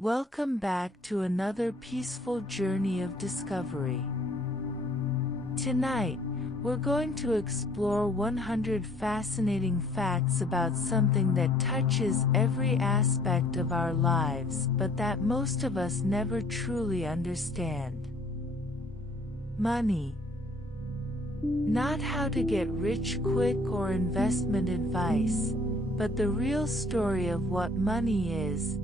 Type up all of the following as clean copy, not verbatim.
Welcome back to another peaceful journey of discovery. Tonight, we're going to explore 100 fascinating facts about something that touches every aspect of our lives but that most of us never truly understand. Money. Not how to get rich quick or investment advice, but the real story of what money is,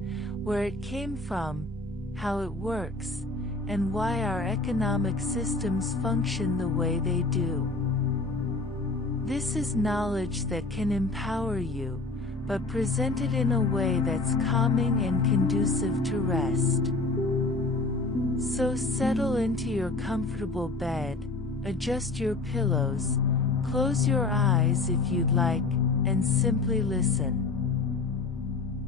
where it came from, how it works, and why our economic systems function the way they do. This is knowledge that can empower you, but presented in a way that's calming and conducive to rest. So settle into your comfortable bed, adjust your pillows, close your eyes if you'd like, and simply listen.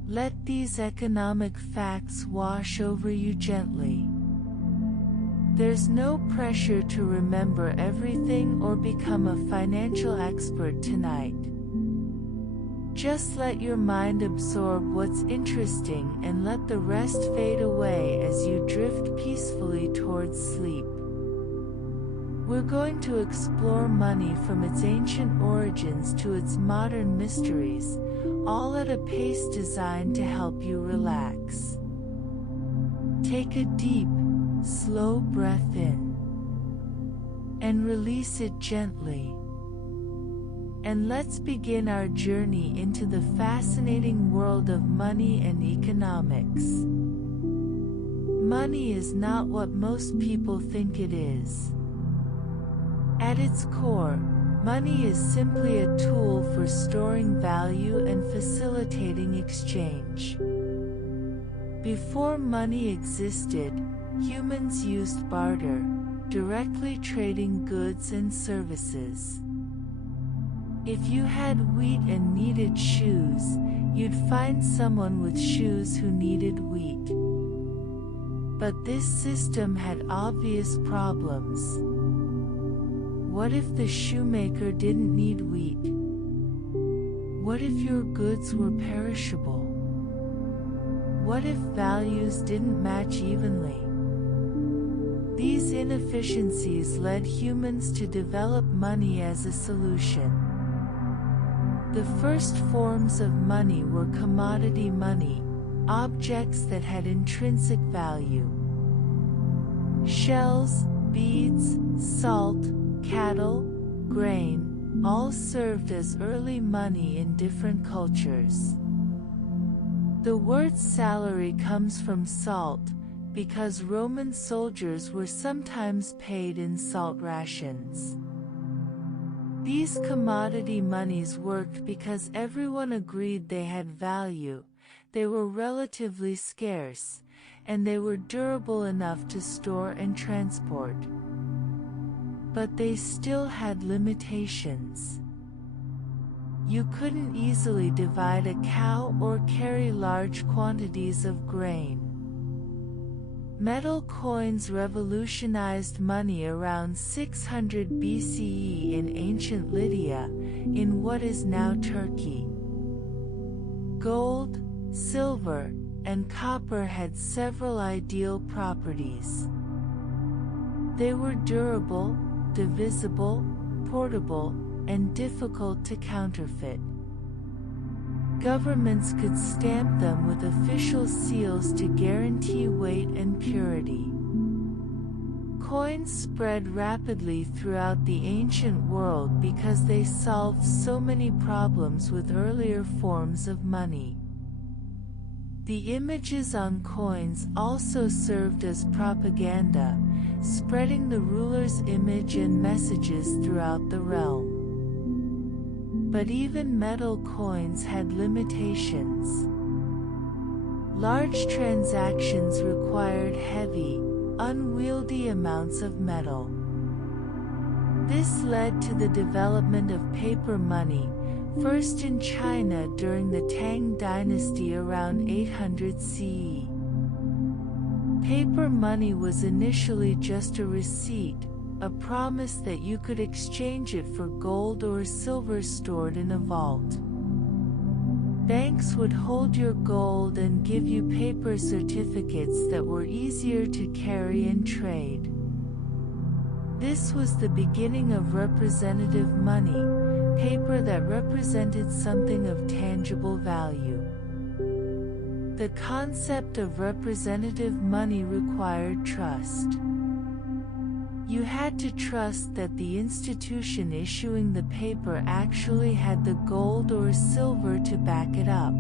Let these economic facts wash over you gently. There's no pressure to remember everything or become a financial expert tonight. Just let your mind absorb what's interesting and let the rest fade away as you drift peacefully towards sleep. We're going to explore money from its ancient origins to its modern mysteries, all at a pace designed to help you relax. Take a deep, slow breath in and release it gently. And let's begin our journey into the fascinating world of money and economics. Money is not what most people think it is. At its core, money is simply a tool for storing value and facilitating exchange. Before money existed, humans used barter, directly trading goods and services. If you had wheat and needed shoes, you'd find someone with shoes who needed wheat. But this system had obvious problems. What if the shoemaker didn't need wheat? What if your goods were perishable? What if values didn't match evenly? These inefficiencies led humans to develop money as a solution. The first forms of money were commodity money, objects that had intrinsic value. Shells, beads, salt, cattle, grain, all served as early money in different cultures. The word salary comes from salt, because Roman soldiers were sometimes paid in salt rations. These commodity monies worked because everyone agreed they had value, they were relatively scarce, and they were durable enough to store and transport. But they still had limitations. You couldn't easily divide a cow or carry large quantities of grain. Metal coins revolutionized money around 600 BCE in ancient Lydia, in what is now Turkey. Gold, silver, and copper had several ideal properties. They were durable, divisible, portable, and difficult to counterfeit. Governments could stamp them with official seals to guarantee weight and purity. Coins spread rapidly throughout the ancient world because they solved so many problems with earlier forms of money. The images on coins also served as propaganda, spreading the ruler's image and messages throughout the realm. But even metal coins had limitations. Large transactions required heavy, unwieldy amounts of metal. This led to the development of paper money, first in China during the Tang dynasty around 800 CE. Paper money was initially just a receipt, a promise that you could exchange it for gold or silver stored in a vault. Banks would hold your gold and give you paper certificates that were easier to carry and trade. This was the beginning of representative money, paper that represented something of tangible value. The concept of representative money required trust. You had to trust that the institution issuing the paper actually had the gold or silver to back it up.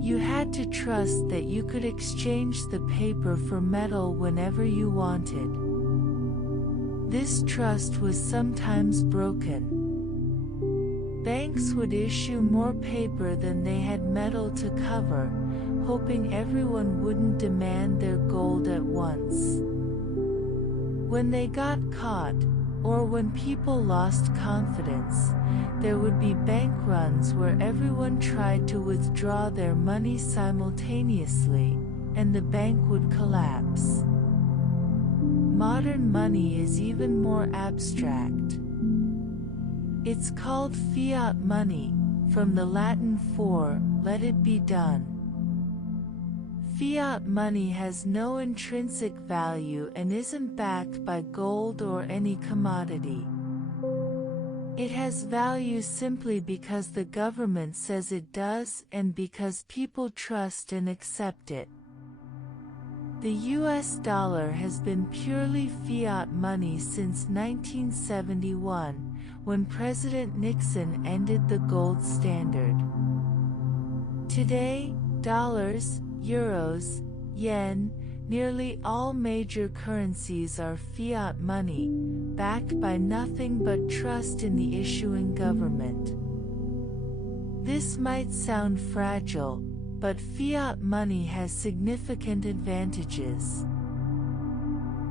You had to trust that you could exchange the paper for metal whenever you wanted. This trust was sometimes broken. Banks would issue more paper than they had metal to cover, hoping everyone wouldn't demand their gold at once. When they got caught, or when people lost confidence, there would be bank runs where everyone tried to withdraw their money simultaneously, and the bank would collapse. Modern money is even more abstract. It's called fiat money, from the Latin for, let it be done. Fiat money has no intrinsic value and isn't backed by gold or any commodity. It has value simply because the government says it does and because people trust and accept it. The US dollar has been purely fiat money since 1971, when President Nixon ended the gold standard. Today, dollars, euros, yen, nearly all major currencies are fiat money, backed by nothing but trust in the issuing government. This might sound fragile, but fiat money has significant advantages.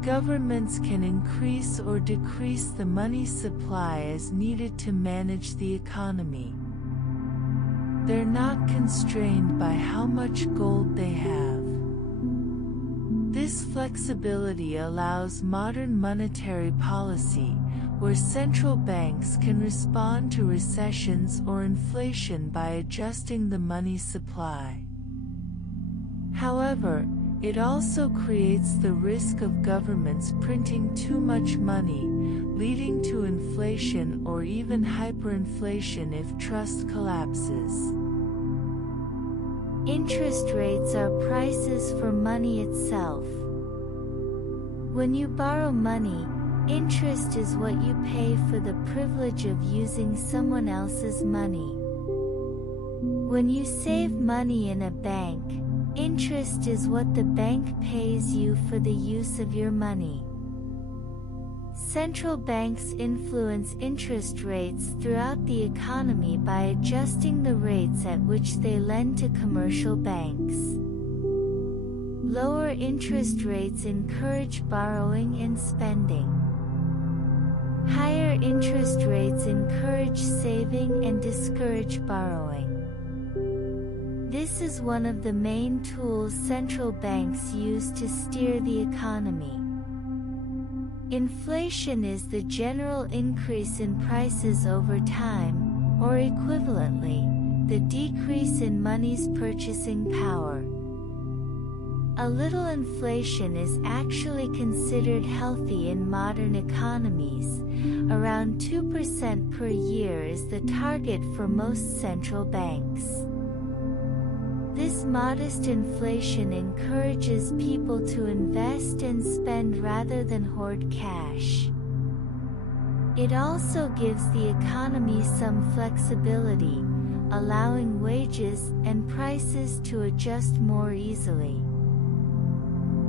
Governments can increase or decrease the money supply as needed to manage the economy. They're not constrained by how much gold they have. This flexibility allows modern monetary policy, where central banks can respond to recessions or inflation by adjusting the money supply. However, it also creates the risk of governments printing too much money, leading to inflation or even hyperinflation if trust collapses. Interest rates are prices for money itself. When you borrow money, interest is what you pay for the privilege of using someone else's money. When you save money in a bank, interest is what the bank pays you for the use of your money. Central banks influence interest rates throughout the economy by adjusting the rates at which they lend to commercial banks. Lower interest rates encourage borrowing and spending. Higher interest rates encourage saving and discourage borrowing. This is one of the main tools central banks use to steer the economy. Inflation is the general increase in prices over time, or equivalently, the decrease in money's purchasing power. A little inflation is actually considered healthy in modern economies. Around 2% per year is the target for most central banks. This modest inflation encourages people to invest and spend rather than hoard cash. It also gives the economy some flexibility, allowing wages and prices to adjust more easily.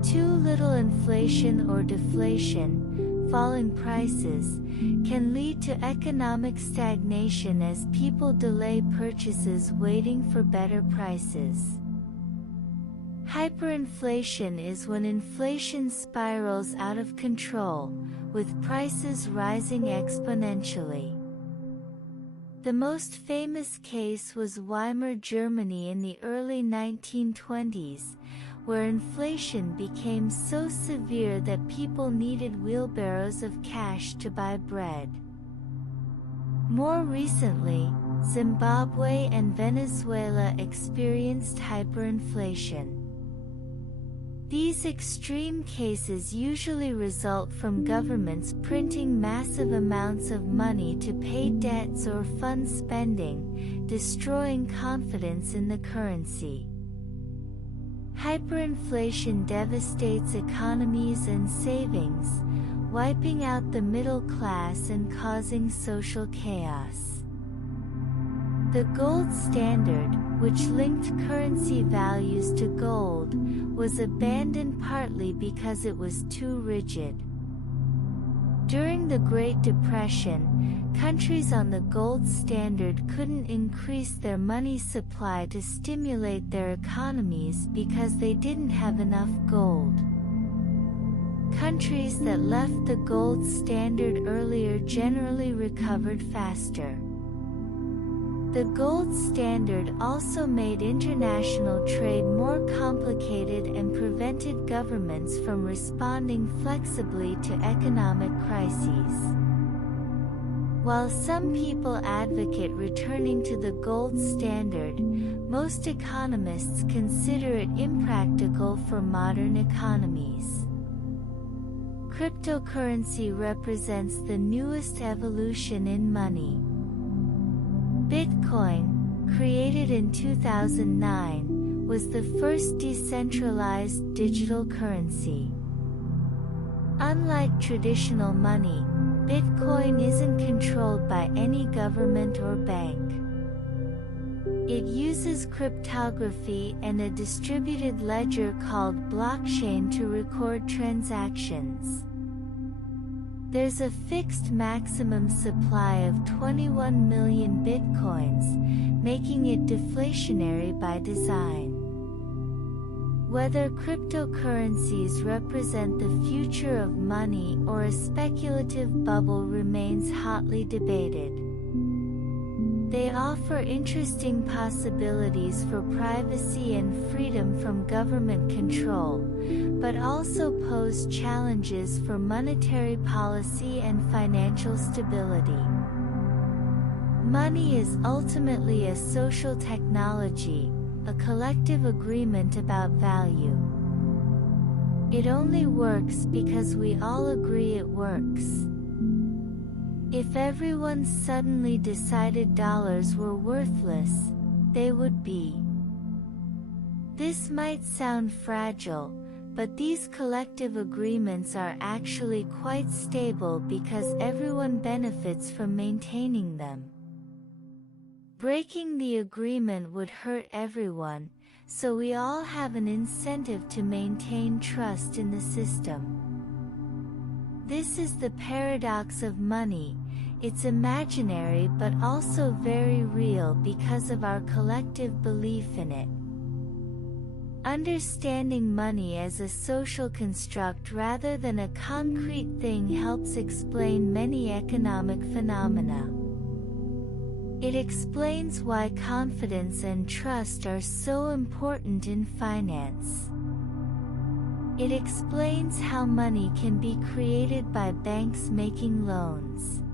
Too little inflation or deflation, falling prices, can lead to economic stagnation as people delay purchases waiting for better prices. Hyperinflation is when inflation spirals out of control, with prices rising exponentially. The most famous case was Weimar Germany in the early 1920s, where inflation became so severe that people needed wheelbarrows of cash to buy bread. More recently, Zimbabwe and Venezuela experienced hyperinflation. These extreme cases usually result from governments printing massive amounts of money to pay debts or fund spending, destroying confidence in the currency. Hyperinflation devastates economies and savings, wiping out the middle class and causing social chaos. The gold standard, which linked currency values to gold, was abandoned partly because it was too rigid. During the Great Depression, countries on the gold standard couldn't increase their money supply to stimulate their economies because they didn't have enough gold. Countries that left the gold standard earlier generally recovered faster. The gold standard also made international trade more complicated and prevented governments from responding flexibly to economic crises. While some people advocate returning to the gold standard, most economists consider it impractical for modern economies. Cryptocurrency represents the newest evolution in money. Bitcoin, created in 2009, was the first decentralized digital currency. Unlike traditional money, Bitcoin isn't controlled by any government or bank. It uses cryptography and a distributed ledger called blockchain to record transactions. There's a fixed maximum supply of 21 million bitcoins, making it deflationary by design. Whether cryptocurrencies represent the future of money or a speculative bubble remains hotly debated. They offer interesting possibilities for privacy and freedom from government control, but also pose challenges for monetary policy and financial stability. Money is ultimately a social technology, a collective agreement about value. It only works because we all agree it works. If everyone suddenly decided dollars were worthless, they would be. This might sound fragile, but these collective agreements are actually quite stable because everyone benefits from maintaining them. Breaking the agreement would hurt everyone, so we all have an incentive to maintain trust in the system. This is the paradox of money. It's imaginary but also very real because of our collective belief in it. Understanding money as a social construct rather than a concrete thing helps explain many economic phenomena. It explains why confidence and trust are so important in finance. It explains how money can be created by banks making loans.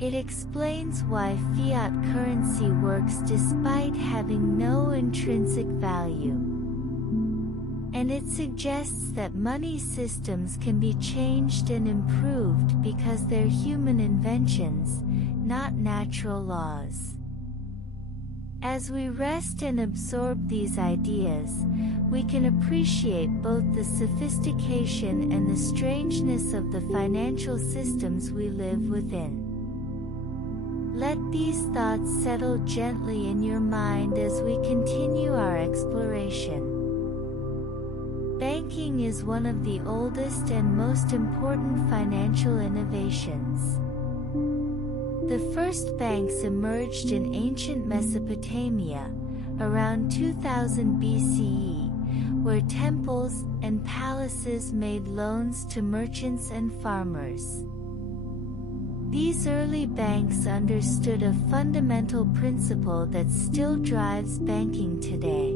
It explains why fiat currency works despite having no intrinsic value. And it suggests that money systems can be changed and improved because they're human inventions, not natural laws. As we rest and absorb these ideas, we can appreciate both the sophistication and the strangeness of the financial systems we live within. Let these thoughts settle gently in your mind as we continue our exploration. Banking is one of the oldest and most important financial innovations. The first banks emerged in ancient Mesopotamia, around 2000 BCE, where temples and palaces made loans to merchants and farmers. These early banks understood a fundamental principle that still drives banking today.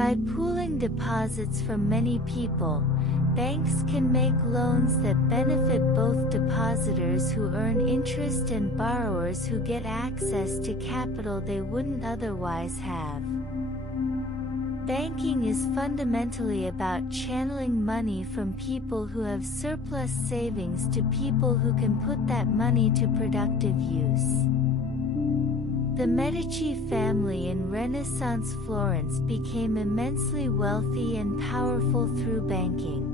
By pooling deposits from many people, banks can make loans that benefit both depositors who earn interest and borrowers who get access to capital they wouldn't otherwise have. Banking is fundamentally about channeling money from people who have surplus savings to people who can put that money to productive use. The Medici family in Renaissance Florence became immensely wealthy and powerful through banking.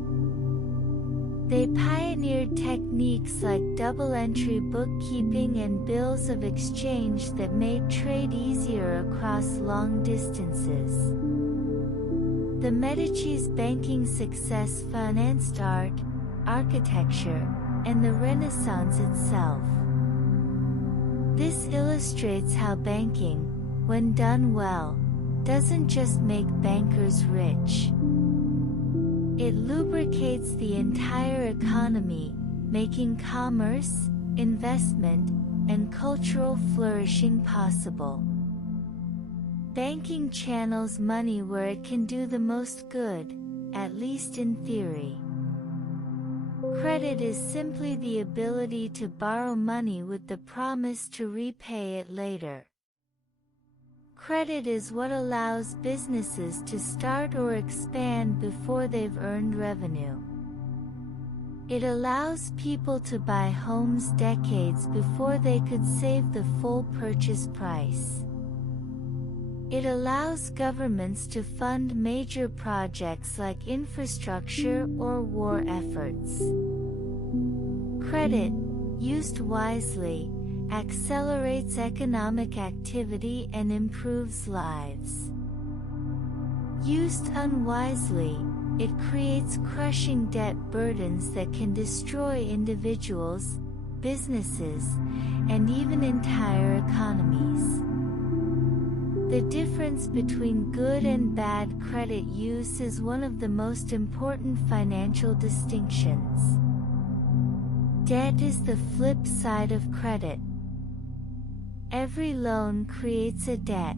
They pioneered techniques like double-entry bookkeeping and bills of exchange that made trade easier across long distances. The Medici's banking success financed art, architecture, and the Renaissance itself. This illustrates how banking, when done well, doesn't just make bankers rich. It lubricates the entire economy, making commerce, investment, and cultural flourishing possible. Banking channels money where it can do the most good, at least in theory. Credit is simply the ability to borrow money with the promise to repay it later. Credit is what allows businesses to start or expand before they've earned revenue. It allows people to buy homes decades before they could save the full purchase price. It allows governments to fund major projects like infrastructure or war efforts. Credit, used wisely, accelerates economic activity and improves lives. Used unwisely, it creates crushing debt burdens that can destroy individuals, businesses, and even entire economies. The difference between good and bad credit use is one of the most important financial distinctions. Debt is the flip side of credit. Every loan creates a debt.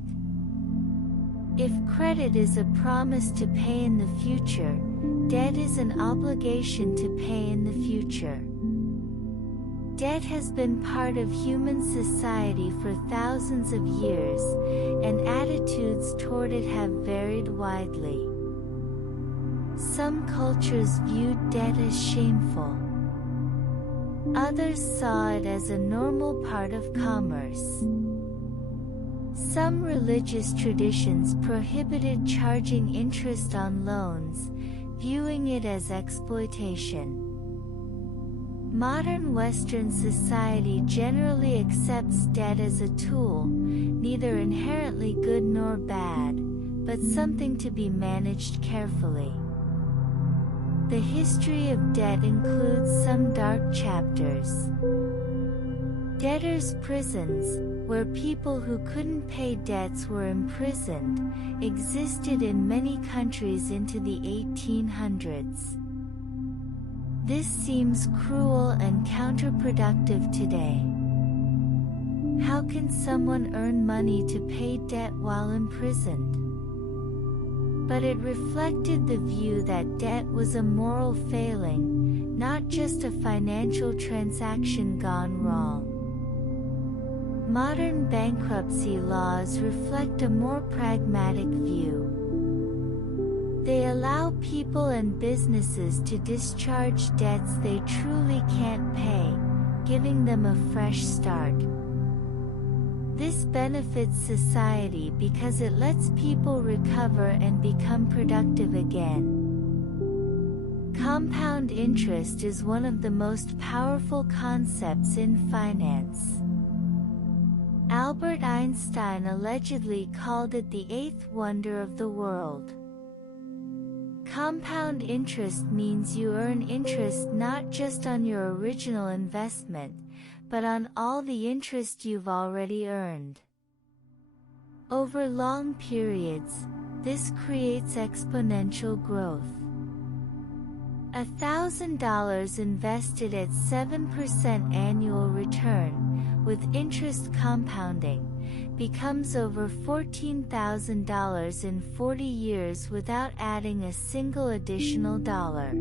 If credit is a promise to pay in the future, debt is an obligation to pay in the future. Debt has been part of human society for thousands of years, and attitudes toward it have varied widely. Some cultures viewed debt as shameful. Others saw it as a normal part of commerce. Some religious traditions prohibited charging interest on loans, viewing it as exploitation. Modern Western society generally accepts debt as a tool, neither inherently good nor bad, but something to be managed carefully. The history of debt includes some dark chapters. Debtors' prisons, where people who couldn't pay debts were imprisoned, existed in many countries into the 1800s. This seems cruel and counterproductive today. How can someone earn money to pay debt while imprisoned? But it reflected the view that debt was a moral failing, not just a financial transaction gone wrong. Modern bankruptcy laws reflect a more pragmatic view. They allow people and businesses to discharge debts they truly can't pay, giving them a fresh start. This benefits society because it lets people recover and become productive again. Compound interest is one of the most powerful concepts in finance. Albert Einstein allegedly called it the eighth wonder of the world. Compound interest means you earn interest not just on your original investment, but on all the interest you've already earned. Over long periods, this creates exponential growth. $1,000 invested at 7% annual return, with interest compounding, becomes over $14,000 in 40 years without adding a single additional dollar.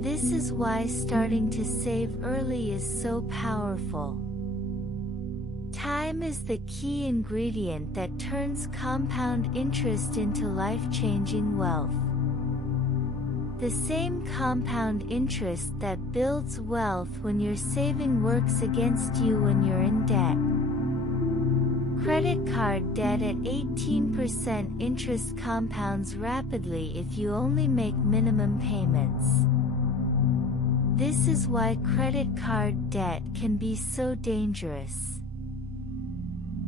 This is why starting to save early is so powerful. Time is the key ingredient that turns compound interest into life-changing wealth. The same compound interest that builds wealth when you're saving works against you when you're in debt. Credit card debt at 18% interest compounds rapidly if you only make minimum payments. This is why credit card debt can be so dangerous.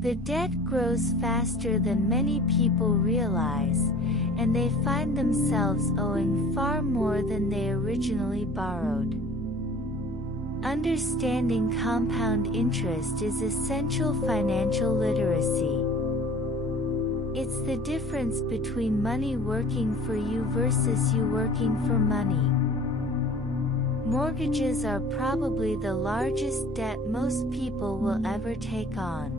The debt grows faster than many people realize, and they find themselves owing far more than they originally borrowed. Understanding compound interest is essential financial literacy. It's the difference between money working for you versus you working for money. Mortgages are probably the largest debt most people will ever take on.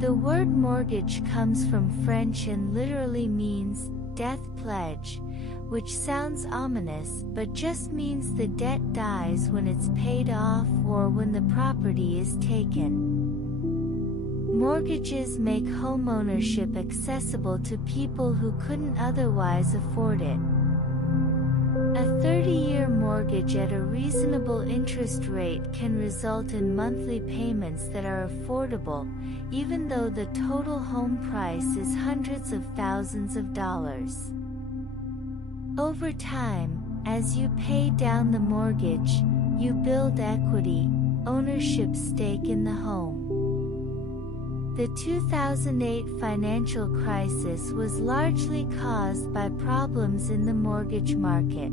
The word mortgage comes from French and literally means death pledge, which sounds ominous but just means the debt dies when it's paid off or when the property is taken. Mortgages make homeownership accessible to people who couldn't otherwise afford it. A 30-year mortgage at a reasonable interest rate can result in monthly payments that are affordable, even though the total home price is hundreds of thousands of dollars. Over time, as you pay down the mortgage, you build equity, ownership stake in the home. The 2008 financial crisis was largely caused by problems in the mortgage market.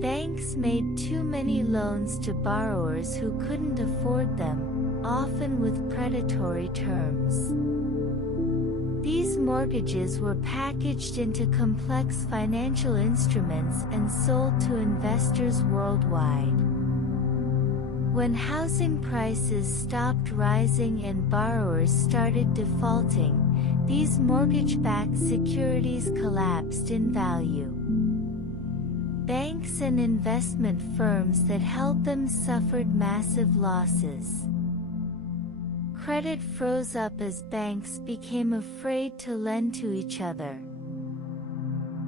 Banks made too many loans to borrowers who couldn't afford them, often with predatory terms. These mortgages were packaged into complex financial instruments and sold to investors worldwide. When housing prices stopped rising and borrowers started defaulting, these mortgage-backed securities collapsed in value. Banks and investment firms that held them suffered massive losses. Credit froze up as banks became afraid to lend to each other.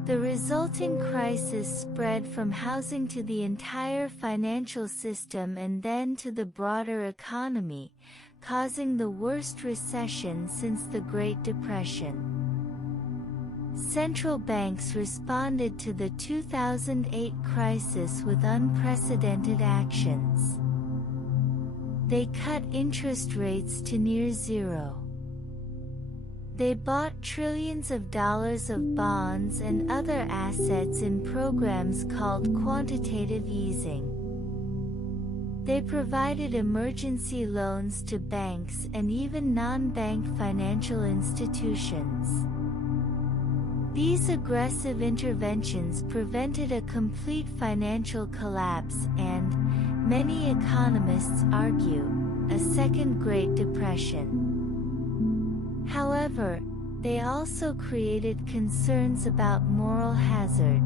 The resulting crisis spread from housing to the entire financial system and then to the broader economy, causing the worst recession since the Great Depression. Central banks responded to the 2008 crisis with unprecedented actions. They cut interest rates to near zero. They bought trillions of dollars of bonds and other assets in programs called quantitative easing. They provided emergency loans to banks and even non-bank financial institutions. These aggressive interventions prevented a complete financial collapse and, many economists argue, a second Great Depression. However, they also created concerns about moral hazard.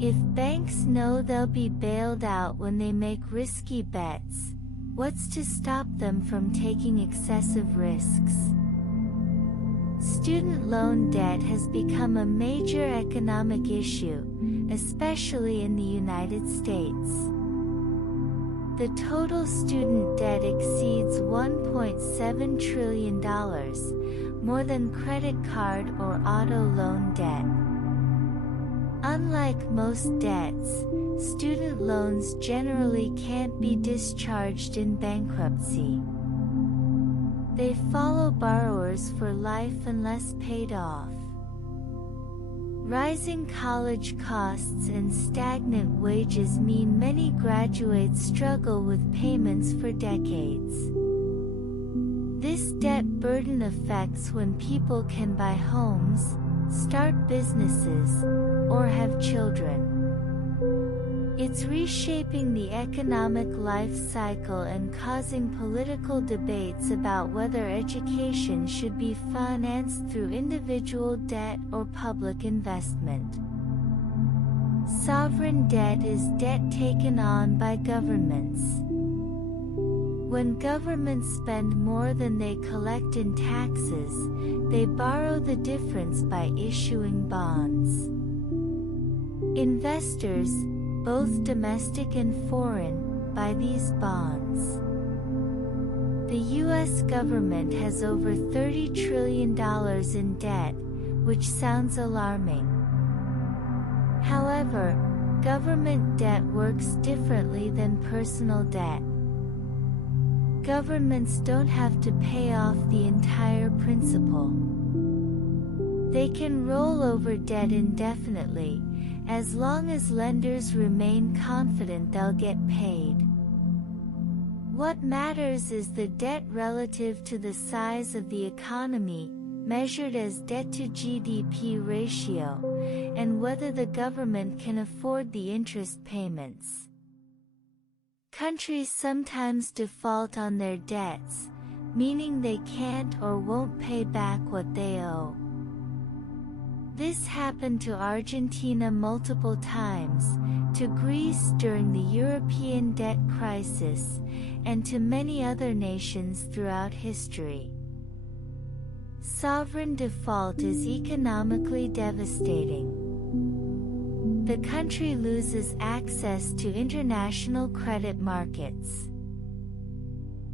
If banks know they'll be bailed out when they make risky bets, what's to stop them from taking excessive risks? Student loan debt has become a major economic issue, especially in the United States. The total student debt exceeds $1.7 trillion, more than credit card or auto loan debt. Unlike most debts, student loans generally can't be discharged in bankruptcy. They follow borrowers for life unless paid off. Rising college costs and stagnant wages mean many graduates struggle with payments for decades. This debt burden affects when people can buy homes, start businesses, or have children. It's reshaping the economic life cycle and causing political debates about whether education should be financed through individual debt or public investment. Sovereign debt is debt taken on by governments. When governments spend more than they collect in taxes, they borrow the difference by issuing bonds. Investors, both domestic and foreign, buy these bonds. The U.S. government has over $30 trillion in debt, which sounds alarming. However, government debt works differently than personal debt. Governments don't have to pay off the entire principal. They can roll over debt indefinitely, as long as lenders remain confident they'll get paid. What matters is the debt relative to the size of the economy, measured as debt to GDP ratio, and whether the government can afford the interest payments. Countries sometimes default on their debts, meaning they can't or won't pay back what they owe. This happened to Argentina multiple times, to Greece during the European debt crisis, and to many other nations throughout history. Sovereign default is economically devastating. The country loses access to international credit markets.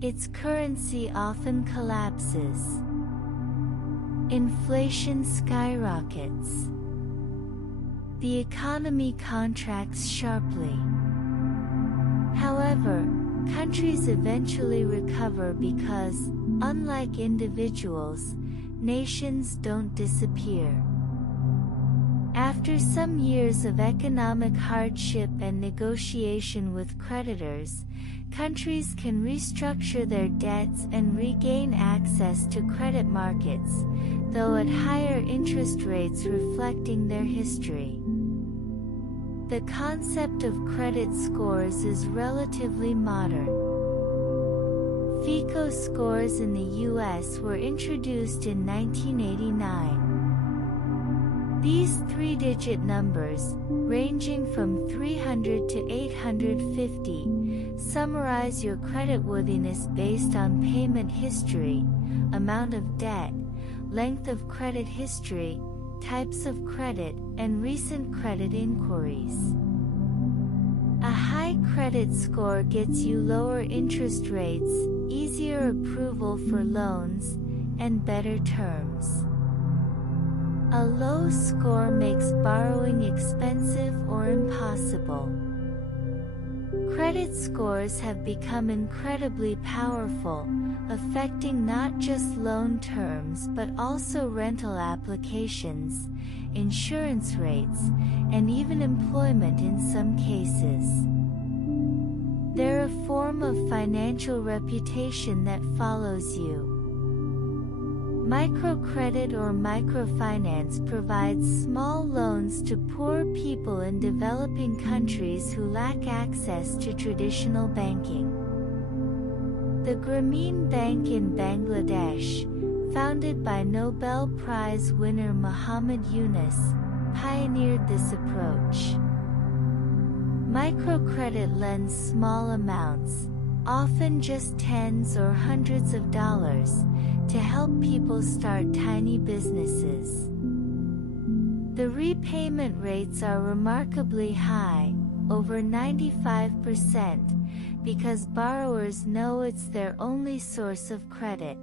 Its currency often collapses. Inflation skyrockets. The economy contracts sharply. However, countries eventually recover because, unlike individuals, nations don't disappear. After some years of economic hardship and negotiation with creditors, countries can restructure their debts and regain access to credit markets, though at higher interest rates reflecting their history. The concept of credit scores is relatively modern. FICO scores in the U.S. were introduced in 1989. These three-digit numbers, ranging from 300 to 850, summarize your creditworthiness based on payment history, amount of debt, length of credit history, types of credit, and recent credit inquiries. A high credit score gets you lower interest rates, easier approval for loans, and better terms. A low score makes borrowing expensive or impossible. Credit scores have become incredibly powerful, affecting not just loan terms but also rental applications, insurance rates, and even employment in some cases. They're a form of financial reputation that follows you. Microcredit or microfinance provides small loans to poor people in developing countries who lack access to traditional banking. The Grameen Bank in Bangladesh, founded by Nobel Prize winner Muhammad Yunus, pioneered this approach. Microcredit lends small amounts, often just tens or hundreds of dollars, to help people start tiny businesses. The repayment rates are remarkably high, over 95%, because borrowers know it's their only source of credit.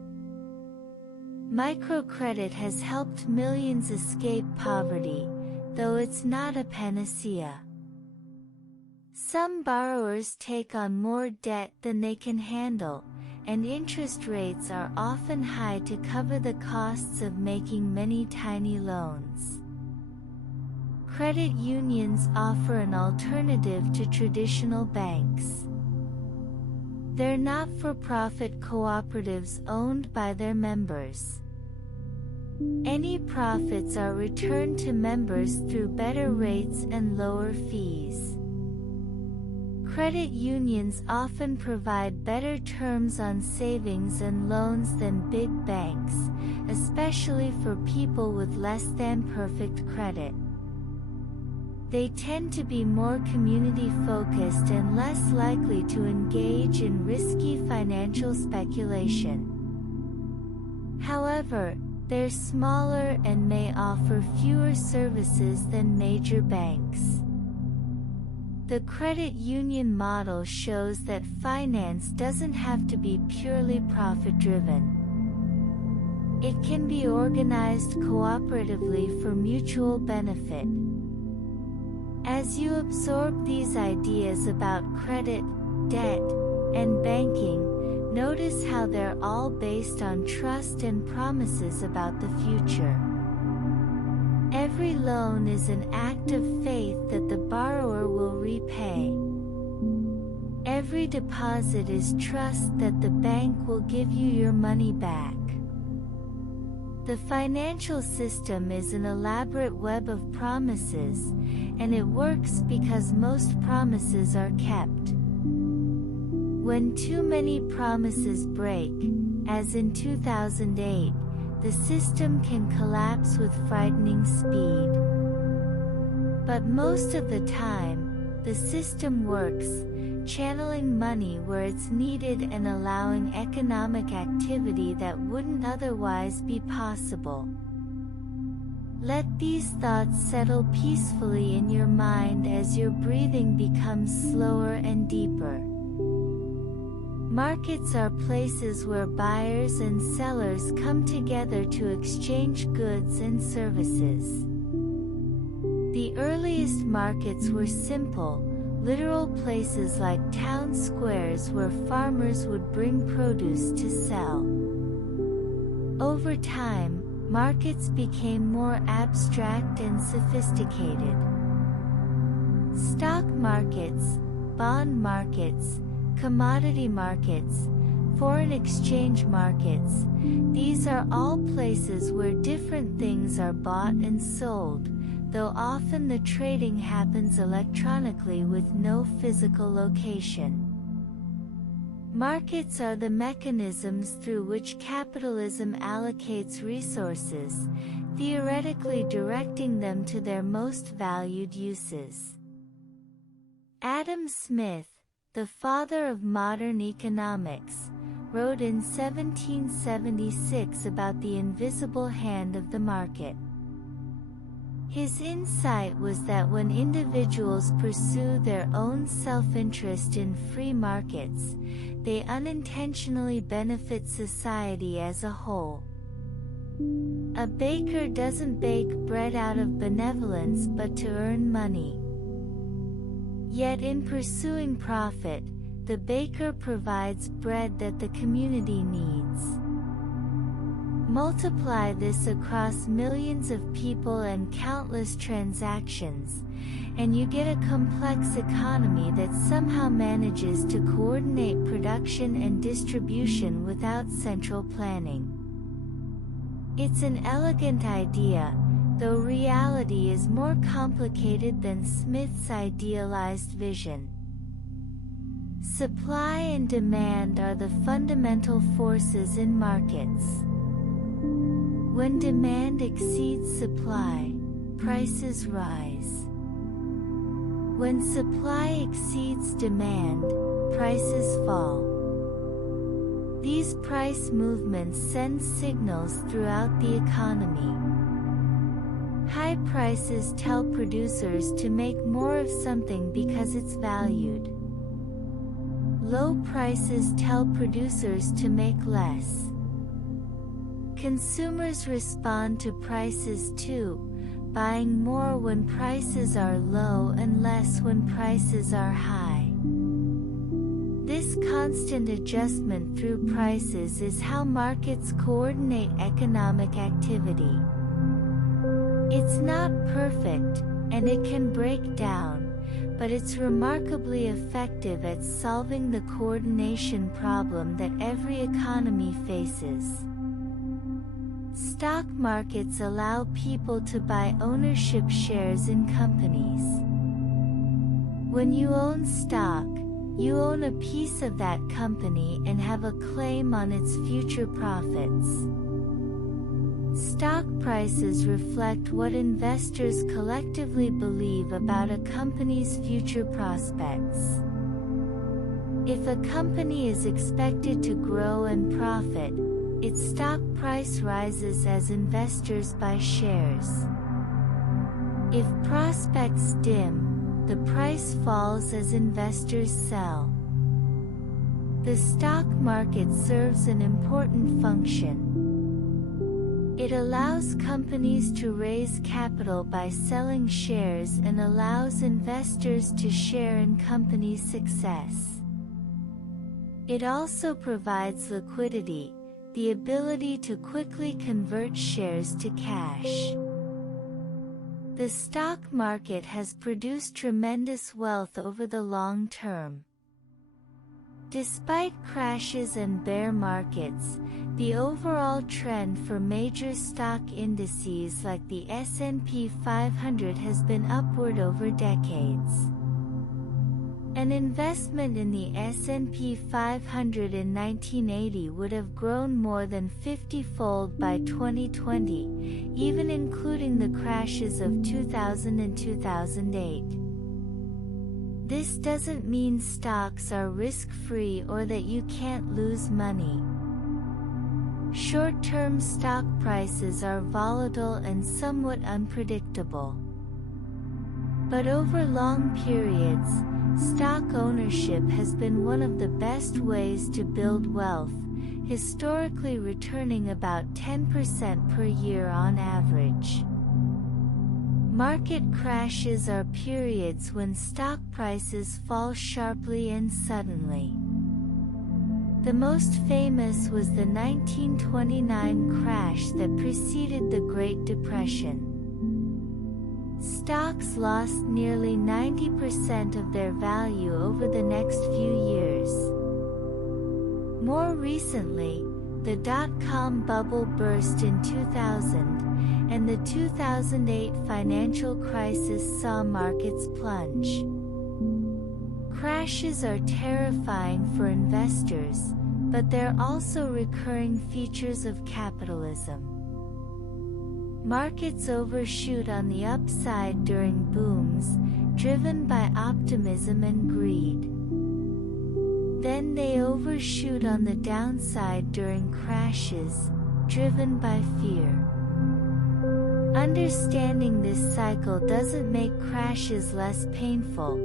Microcredit has helped millions escape poverty, though it's not a panacea. Some borrowers take on more debt than they can handle, and interest rates are often high to cover the costs of making many tiny loans. Credit unions offer an alternative to traditional banks. They're not-for-profit cooperatives owned by their members. Any profits are returned to members through better rates and lower fees. Credit unions often provide better terms on savings and loans than big banks, especially for people with less than perfect credit. They tend to be more community-focused and less likely to engage in risky financial speculation. However, they're smaller and may offer fewer services than major banks. The credit union model shows that finance doesn't have to be purely profit-driven. It can be organized cooperatively for mutual benefit. As you absorb these ideas about credit, debt, and banking, notice how they're all based on trust and promises about the future. Every loan is an act of faith that the borrower will repay. Every deposit is trust that the bank will give you your money back. The financial system is an elaborate web of promises, and it works because most promises are kept. When too many promises break, as in 2008, the system can collapse with frightening speed. But most of the time, the system works, channeling money where it's needed and allowing economic activity that wouldn't otherwise be possible. Let these thoughts settle peacefully in your mind as your breathing becomes slower and deeper. Markets are places where buyers and sellers come together to exchange goods and services. The earliest markets were simple, literal places like town squares where farmers would bring produce to sell. Over time, markets became more abstract and sophisticated. Stock markets, bond markets, commodity markets, foreign exchange markets, these are all places where different things are bought and sold, though often the trading happens electronically with no physical location. Markets are the mechanisms through which capitalism allocates resources, theoretically directing them to their most valued uses. Adam Smith, the father of modern economics, wrote in 1776 about the invisible hand of the market. His insight was that when individuals pursue their own self-interest in free markets, they unintentionally benefit society as a whole. A baker doesn't bake bread out of benevolence but to earn money. Yet in pursuing profit, the baker provides bread that the community needs. Multiply this across millions of people and countless transactions, and you get a complex economy that somehow manages to coordinate production and distribution without central planning. It's an elegant idea, though reality is more complicated than Smith's idealized vision. Supply and demand are the fundamental forces in markets. When demand exceeds supply, prices rise. When supply exceeds demand, prices fall. These price movements send signals throughout the economy. High prices tell producers to make more of something because it's valued. Low prices tell producers to make less. Consumers respond to prices too, buying more when prices are low and less when prices are high. This constant adjustment through prices is how markets coordinate economic activity. It's not perfect, and it can break down, but it's remarkably effective at solving the coordination problem that every economy faces. Stock markets allow people to buy ownership shares in companies. When you own stock, You own a piece of that company and have a claim on its future profits. Stock prices reflect what investors collectively believe about a company's future prospects. If a company is expected to grow and profit, its stock price rises as investors buy shares. If prospects dim, the price falls as investors sell. The stock market serves an important function. It allows companies to raise capital by selling shares and allows investors to share in companies' success. It also provides liquidity, the ability to quickly convert shares to cash. The stock market has produced tremendous wealth over the long term. Despite crashes and bear markets, the overall trend for major stock indices like the S&P 500 has been upward over decades. An investment in the S&P 500 in 1980 would have grown more than 50-fold by 2020, even including the crashes of 2000 and 2008. This doesn't mean stocks are risk-free or that you can't lose money. Short-term stock prices are volatile and somewhat unpredictable. But over long periods, stock ownership has been one of the best ways to build wealth, historically returning about 10% per year on average. Market crashes are periods when stock prices fall sharply and suddenly. The most famous was the 1929 crash that preceded the Great Depression. Stocks lost nearly 90% of their value over the next few years. More recently, the dot-com bubble burst in 2000, and the 2008 financial crisis saw markets plunge. Crashes are terrifying for investors, but they're also recurring features of capitalism. Markets overshoot on the upside during booms, driven by optimism and greed. Then they overshoot on the downside during crashes, driven by fear. Understanding this cycle doesn't make crashes less painful,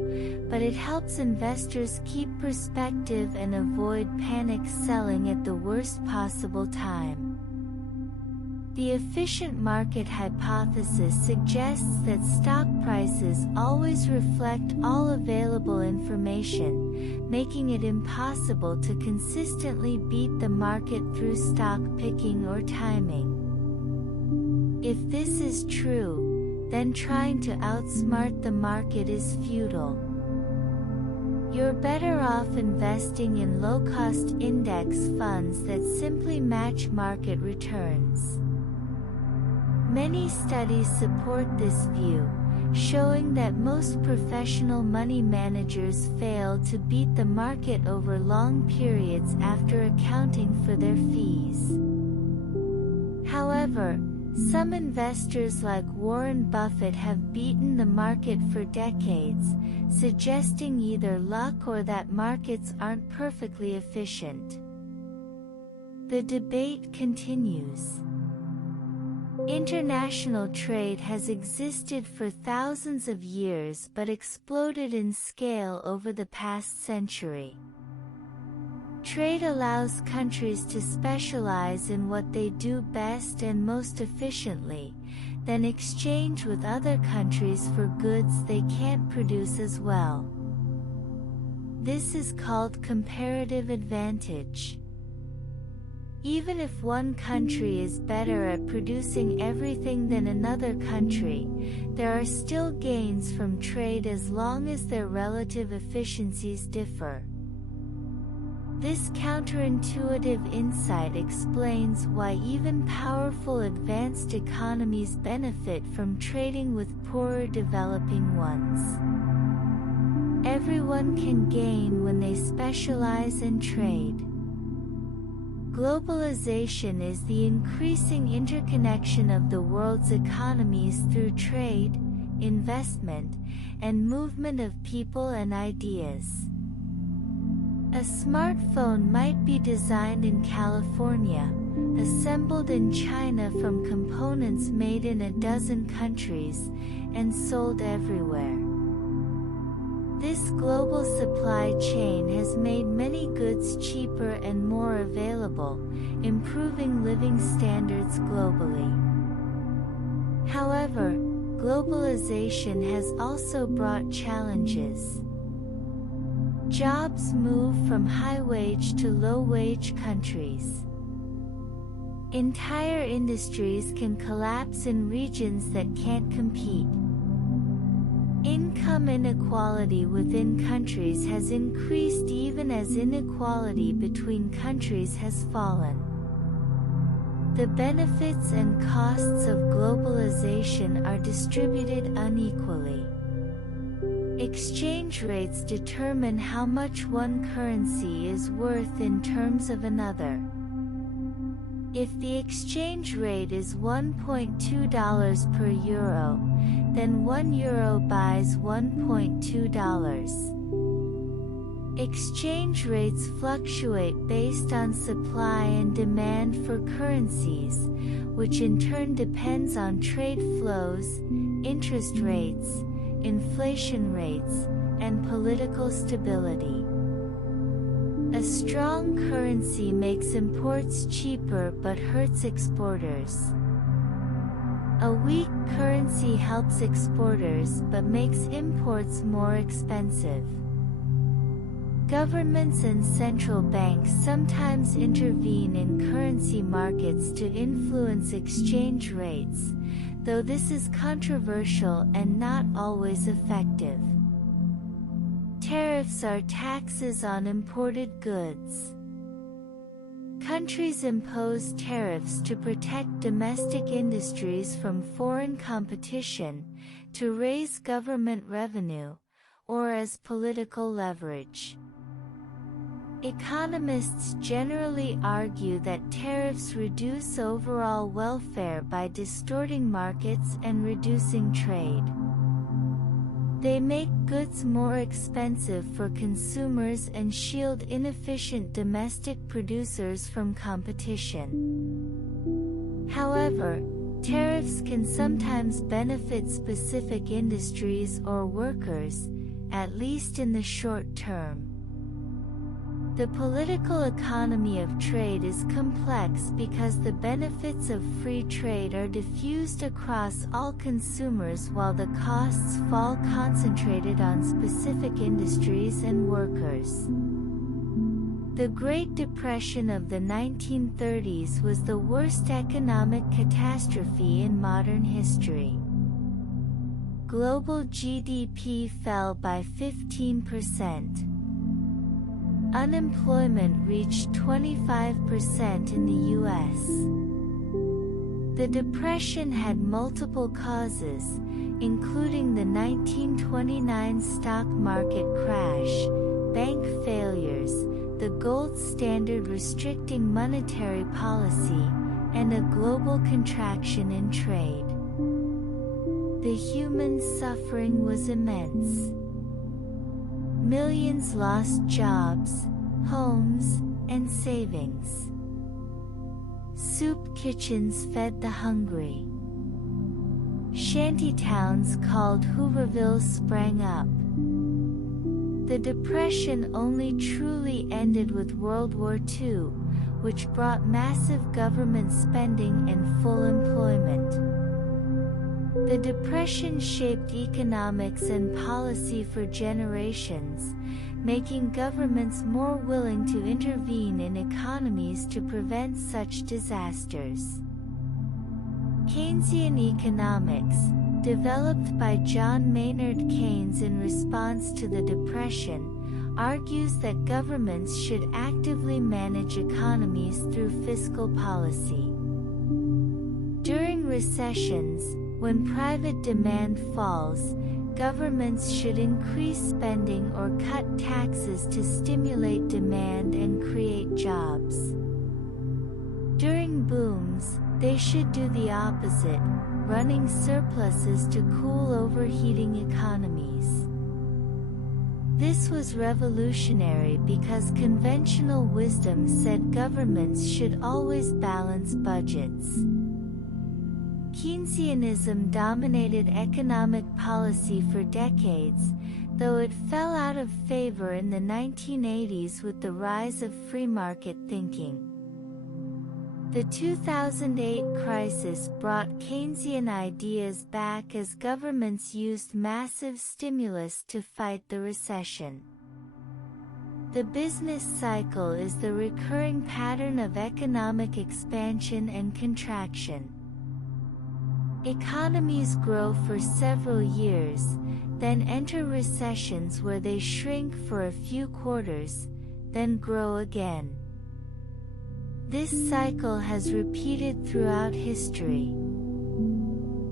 but it helps investors keep perspective and avoid panic selling at the worst possible time. The efficient market hypothesis suggests that stock prices always reflect all available information, making it impossible to consistently beat the market through stock picking or timing. If this is true, then trying to outsmart the market is futile. You're better off investing in low-cost index funds that simply match market returns. Many studies support this view, showing that most professional money managers fail to beat the market over long periods after accounting for their fees. However, some investors like Warren Buffett have beaten the market for decades, suggesting either luck or that markets aren't perfectly efficient. The debate continues. International trade has existed for thousands of years but exploded in scale over the past century. Trade allows countries to specialize in what they do best and most efficiently, then exchange with other countries for goods they can't produce as well. This is called comparative advantage. Even if one country is better at producing everything than another country, there are still gains from trade as long as their relative efficiencies differ. This counterintuitive insight explains why even powerful advanced economies benefit from trading with poorer developing ones. everyone can gain when they specialize and trade. Globalization is the increasing interconnection of the world's economies through trade, investment, and movement of people and ideas. A smartphone might be designed in California, assembled in China from components made in a dozen countries, and sold everywhere. This global supply chain has made many goods cheaper and more available, improving living standards globally. However, globalization has also brought challenges. Jobs move from high-wage to low-wage countries. Entire industries can collapse in regions that can't compete. Income inequality within countries has increased even as inequality between countries has fallen. The benefits and costs of globalization are distributed unequally. Exchange rates determine how much one currency is worth in terms of another. If the exchange rate is $1.2 per euro, then 1 euro buys $1.2. Exchange rates fluctuate based on supply and demand for currencies, which in turn depends on trade flows, interest rates, inflation rates, and political stability. A strong currency makes imports cheaper but hurts exporters. A weak currency helps exporters but makes imports more expensive. Governments and central banks sometimes intervene in currency markets to influence exchange rates, though this is controversial and not always effective. Tariffs are taxes on imported goods. Countries impose tariffs to protect domestic industries from foreign competition, to raise government revenue, or as political leverage. Economists generally argue that tariffs reduce overall welfare by distorting markets and reducing trade. They make goods more expensive for consumers and shield inefficient domestic producers from competition. However, tariffs can sometimes benefit specific industries or workers, at least in the short term. The political economy of trade is complex because the benefits of free trade are diffused across all consumers while the costs fall concentrated on specific industries and workers. The Great Depression of the 1930s was the worst economic catastrophe in modern history. Global GDP fell by 15%. Unemployment reached 25% in the U.S. The Depression had multiple causes, including the 1929 stock market crash, bank failures, the gold standard restricting monetary policy, and a global contraction in trade. The human suffering was immense. Millions lost jobs, homes, and savings. Soup kitchens fed the hungry. Shantytowns called Hoovervilles sprang up. The Depression only truly ended with World War II, which brought massive government spending and full employment. The Depression shaped economics and policy for generations, making governments more willing to intervene in economies to prevent such disasters. Keynesian economics, developed by John Maynard Keynes in response to the Depression, argues that governments should actively manage economies through fiscal policy. During recessions, when private demand falls, governments should increase spending or cut taxes to stimulate demand and create jobs. During booms, they should do the opposite, running surpluses to cool overheating economies. This was revolutionary because conventional wisdom said governments should always balance budgets. Keynesianism dominated economic policy for decades, though it fell out of favor in the 1980s with the rise of free market thinking. The 2008 crisis brought Keynesian ideas back as governments used massive stimulus to fight the recession. The business cycle is the recurring pattern of economic expansion and contraction. Economies grow for several years, then enter recessions where they shrink for a few quarters, then grow again. This cycle has repeated throughout history.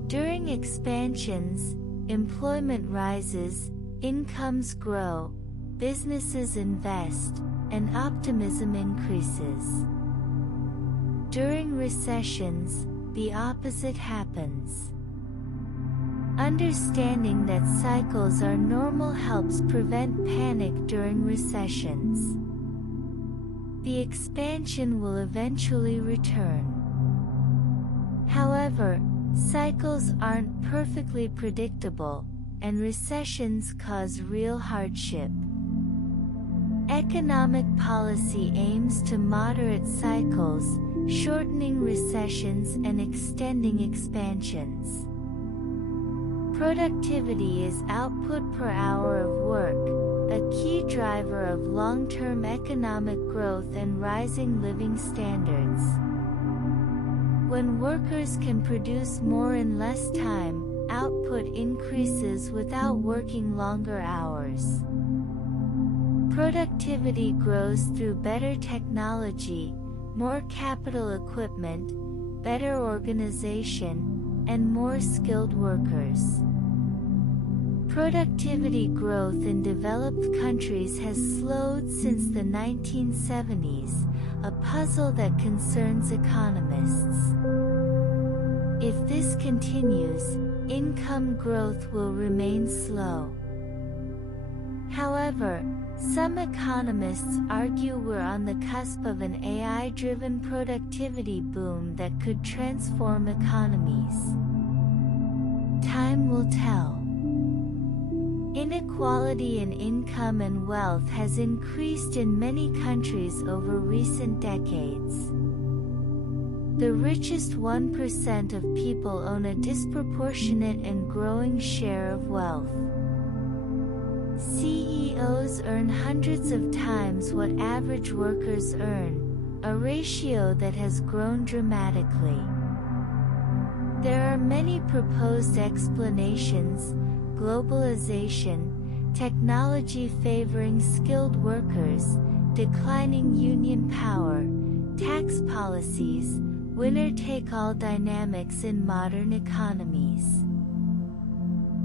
During expansions, employment rises, incomes grow, businesses invest, and optimism increases. During recessions, the opposite happens. Understanding that cycles are normal helps prevent panic during recessions. The expansion will eventually return. However, cycles aren't perfectly predictable, and recessions cause real hardship. Economic policy aims to moderate cycles, shortening recessions and extending expansions. Productivity is output per hour of work, a key driver of long-term economic growth and rising living standards. When workers can produce more in less time, output increases without working longer hours. Productivity grows through better technology, more capital equipment, better organization, and more skilled workers. Productivity growth in developed countries has slowed since the 1970s, a puzzle that concerns economists. If this continues, income growth will remain slow. However, some economists argue we're on the cusp of an AI-driven productivity boom that could transform economies. Time will tell. Inequality in income and wealth has increased in many countries over recent decades. The richest 1% of people own a disproportionate and growing share of wealth. CEOs earn hundreds of times what average workers earn, a ratio that has grown dramatically. There are many proposed explanations: globalization, technology favoring skilled workers, declining union power, tax policies, winner-take-all dynamics in modern economies.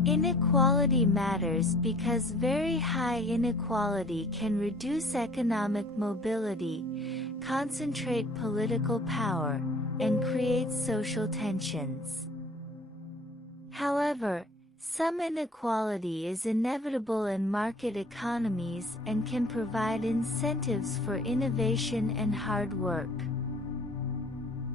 Inequality matters because very high inequality can reduce economic mobility, concentrate political power, and create social tensions. However, some inequality is inevitable in market economies and can provide incentives for innovation and hard work.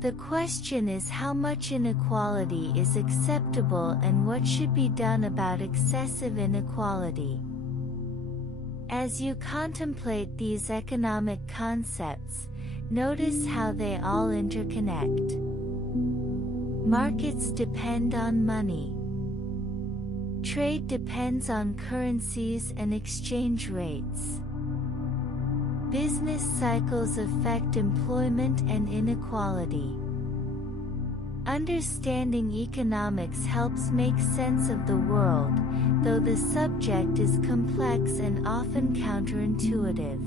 The question is how much inequality is acceptable and what should be done about excessive inequality. As you contemplate these economic concepts, notice how they all interconnect. Markets depend on money. Trade depends on currencies and exchange rates. Business cycles affect employment and inequality. Understanding economics helps make sense of the world, though the subject is complex and often counterintuitive.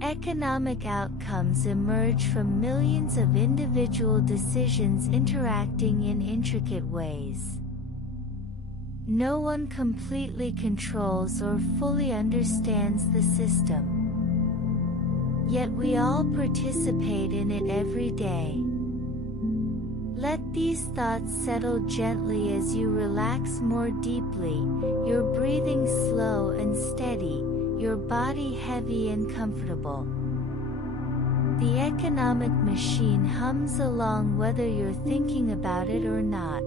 Economic outcomes emerge from millions of individual decisions interacting in intricate ways. No one completely controls or fully understands the system. Yet we all participate in it every day. Let these thoughts settle gently as you relax more deeply, your breathing slow and steady, your body heavy and comfortable. The economic machine hums along whether you're thinking about it or not.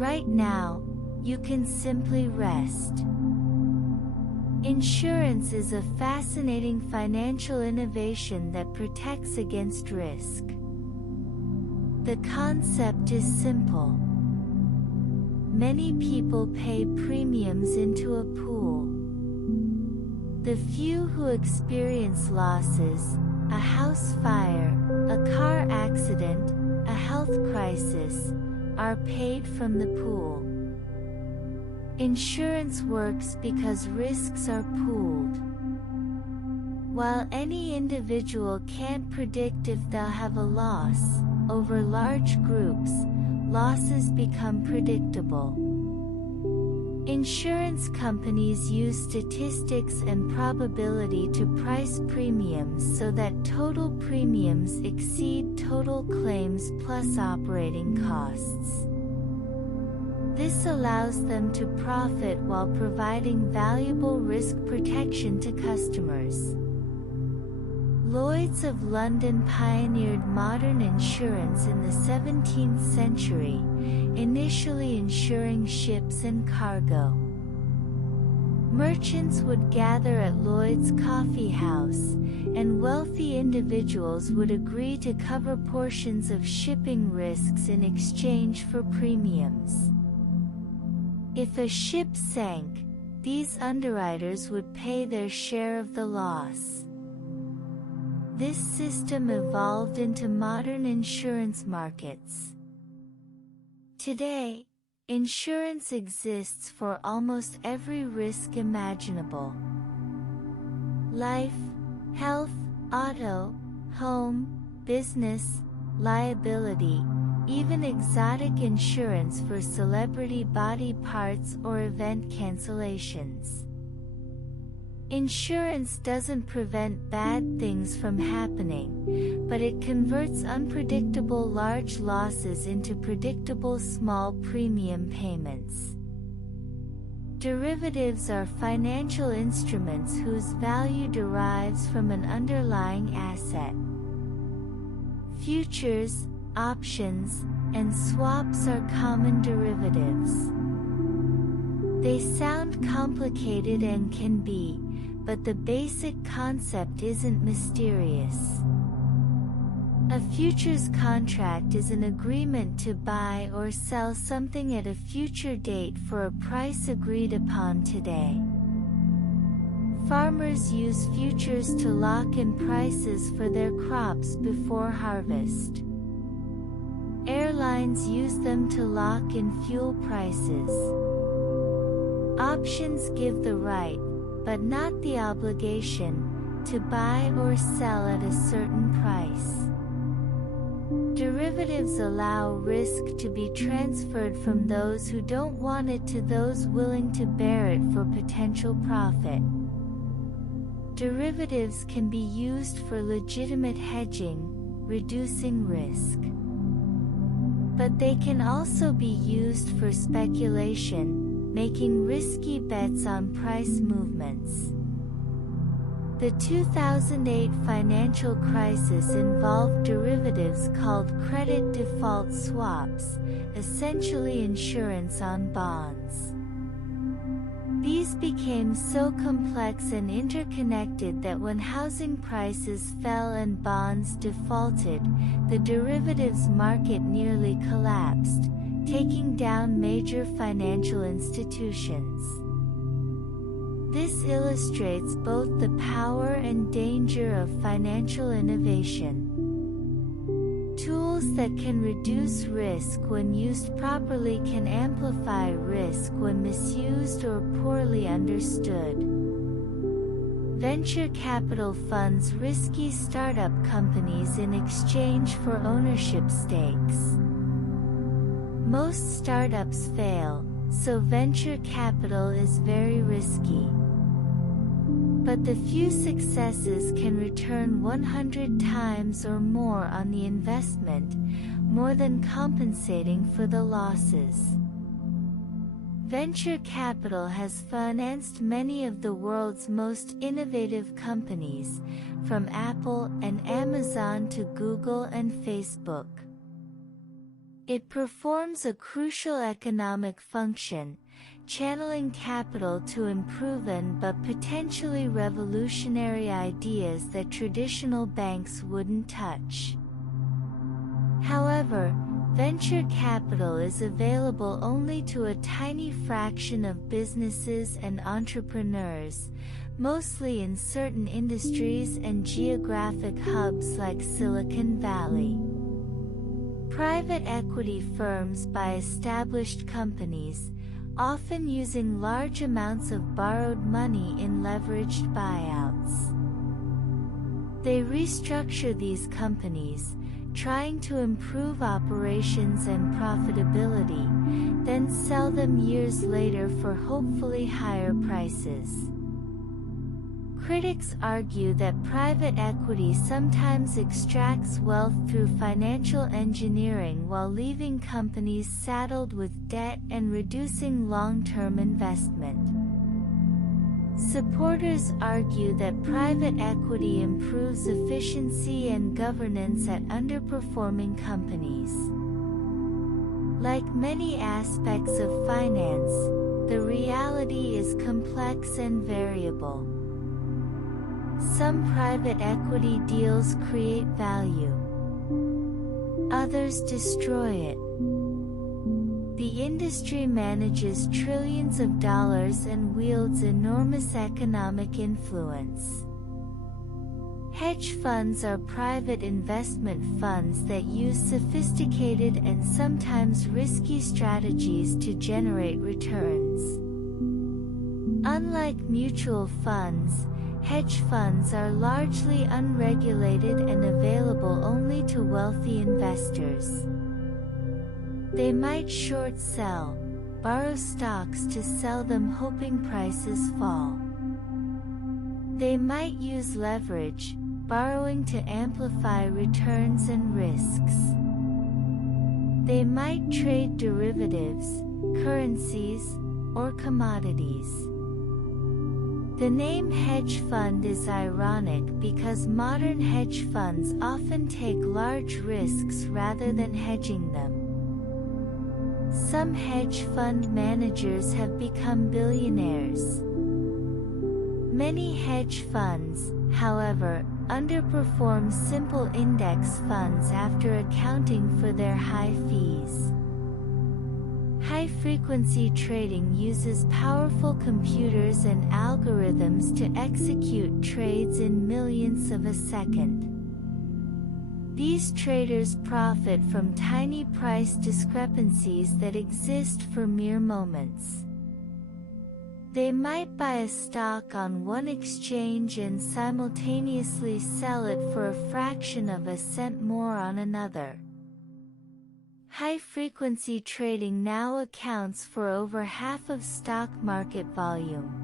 Right now, you can simply rest. Insurance is a fascinating financial innovation that protects against risk. The concept is simple. Many people pay premiums into a pool. The few who experience losses, a house fire, a car accident, a health crisis, are paid from the pool. Insurance works because risks are pooled. While any individual can't predict if they'll have a loss, over large groups, losses become predictable. Insurance companies use statistics and probability to price premiums so that total premiums exceed total claims plus operating costs. This allows them to profit while providing valuable risk protection to customers. Lloyd's of London pioneered modern insurance in the 17th century, initially insuring ships and cargo. Merchants would gather at Lloyd's coffee house, and wealthy individuals would agree to cover portions of shipping risks in exchange for premiums. If a ship sank, these underwriters would pay their share of the loss. This system evolved into modern insurance markets. Today, insurance exists for almost every risk imaginable. Life, health, auto, home, business, liability, even exotic insurance for celebrity body parts or event cancellations. Insurance doesn't prevent bad things from happening, but it converts unpredictable large losses into predictable small premium payments. Derivatives are financial instruments whose value derives from an underlying asset. Futures, options, and swaps are common derivatives. They sound complicated and can be, but the basic concept isn't mysterious. A futures contract is an agreement to buy or sell something at a future date for a price agreed upon today. Farmers use futures to lock in prices for their crops before harvest. Airlines use them to lock in fuel prices. Options give the right, but not the obligation, to buy or sell at a certain price. Derivatives allow risk to be transferred from those who don't want it to those willing to bear it for potential profit. Derivatives can be used for legitimate hedging, reducing risk. But they can also be used for speculation, making risky bets on price movements. The 2008 financial crisis involved derivatives called credit default swaps, essentially insurance on bonds. These became so complex and interconnected that when housing prices fell and bonds defaulted, the derivatives market nearly collapsed, taking down major financial institutions. This illustrates both the power and danger of financial innovation. Tools that can reduce risk when used properly can amplify risk when misused or poorly understood. Venture capital funds risky startup companies in exchange for ownership stakes. Most startups fail, so venture capital is very risky. But the few successes can return 100 times or more on the investment, more than compensating for the losses. Venture capital has financed many of the world's most innovative companies, from Apple and Amazon to Google and Facebook. It performs a crucial economic function, channeling capital to unproven but potentially revolutionary ideas that traditional banks wouldn't touch. However, venture capital is available only to a tiny fraction of businesses and entrepreneurs, mostly in certain industries and geographic hubs like Silicon Valley. Private equity firms buy established companies, often using large amounts of borrowed money in leveraged buyouts. They restructure these companies, trying to improve operations and profitability, then sell them years later for hopefully higher prices. Critics argue that private equity sometimes extracts wealth through financial engineering while leaving companies saddled with debt and reducing long-term investment. Supporters argue that private equity improves efficiency and governance at underperforming companies. Like many aspects of finance, the reality is complex and variable. Some private equity deals create value. Others destroy it. The industry manages trillions of dollars and wields enormous economic influence. Hedge funds are private investment funds that use sophisticated and sometimes risky strategies to generate returns. Unlike mutual funds, hedge funds are largely unregulated and available only to wealthy investors. They might short sell, borrow stocks to sell them hoping prices fall. They might use leverage, borrowing to amplify returns and risks. They might trade derivatives, currencies, or commodities. The name hedge fund is ironic because modern hedge funds often take large risks rather than hedging them. Some hedge fund managers have become billionaires. Many hedge funds, however, underperform simple index funds after accounting for their high fees. High-frequency trading uses powerful computers and algorithms to execute trades in millionths of a second. These traders profit from tiny price discrepancies that exist for mere moments. They might buy a stock on one exchange and simultaneously sell it for a fraction of a cent more on another. High-frequency trading now accounts for over half of stock market volume.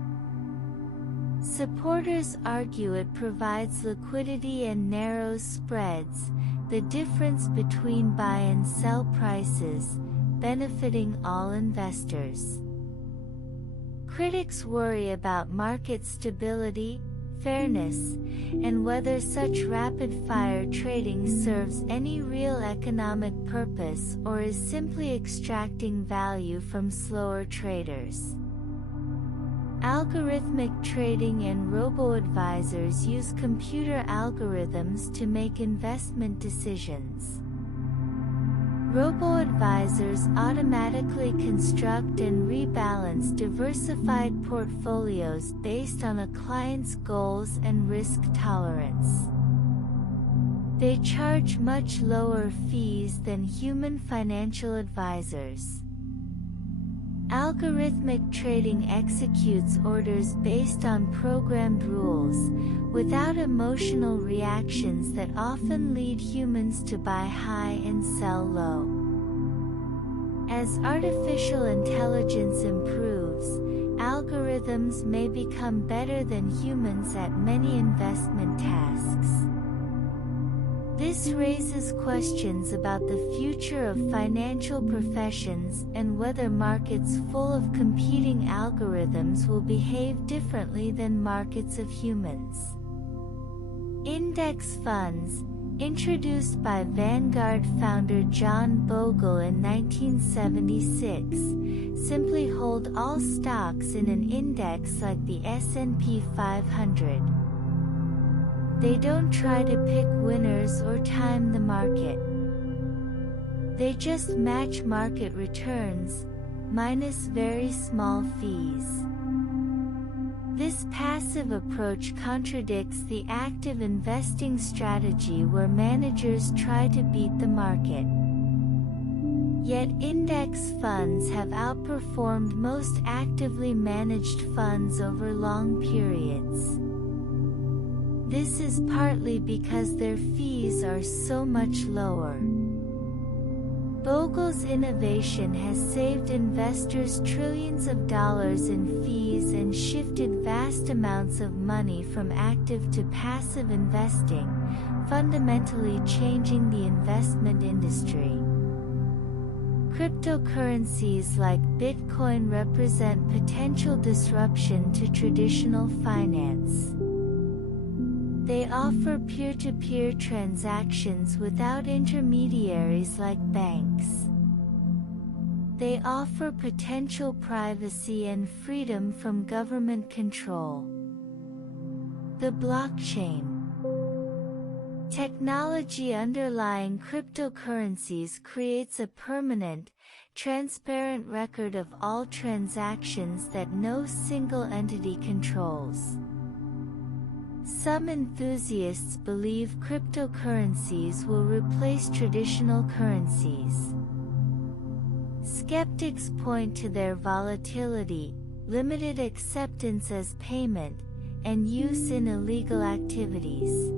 Supporters argue it provides liquidity and narrows spreads, the difference between buy and sell prices, benefiting all investors. Critics worry about market stability, fairness, and whether such rapid-fire trading serves any real economic purpose or is simply extracting value from slower traders. Algorithmic trading and robo-advisors use computer algorithms to make investment decisions. Robo-advisors automatically construct and rebalance diversified portfolios based on a client's goals and risk tolerance. They charge much lower fees than human financial advisors. Algorithmic trading executes orders based on programmed rules, without emotional reactions that often lead humans to buy high and sell low. As artificial intelligence improves, algorithms may become better than humans at many investment tasks. This raises questions about the future of financial professions and whether markets full of competing algorithms will behave differently than markets of humans. Index funds, introduced by Vanguard founder John Bogle in 1976, simply hold all stocks in an index like the S&P 500. They don't try to pick winners or time the market. They just match market returns, minus very small fees. This passive approach contradicts the active investing strategy where managers try to beat the market. Yet index funds have outperformed most actively managed funds over long periods. This is partly because their fees are so much lower. Bogle's innovation has saved investors trillions of dollars in fees and shifted vast amounts of money from active to passive investing, fundamentally changing the investment industry. Cryptocurrencies like Bitcoin represent potential disruption to traditional finance. They offer peer-to-peer transactions without intermediaries like banks. They offer potential privacy and freedom from government control. The blockchain technology underlying cryptocurrencies creates a permanent, transparent record of all transactions that no single entity controls. Some enthusiasts believe cryptocurrencies will replace traditional currencies. Skeptics point to their volatility, limited acceptance as payment, and use in illegal activities.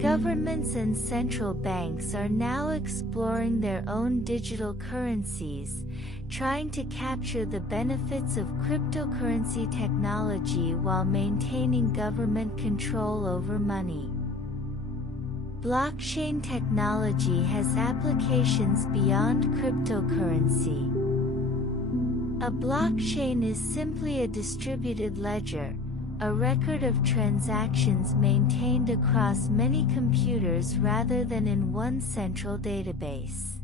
Governments and central banks are now exploring their own digital currencies, trying to capture the benefits of cryptocurrency technology while maintaining government control over money. Blockchain technology has applications beyond cryptocurrency. A blockchain is simply a distributed ledger, a record of transactions maintained across many computers rather than in one central database.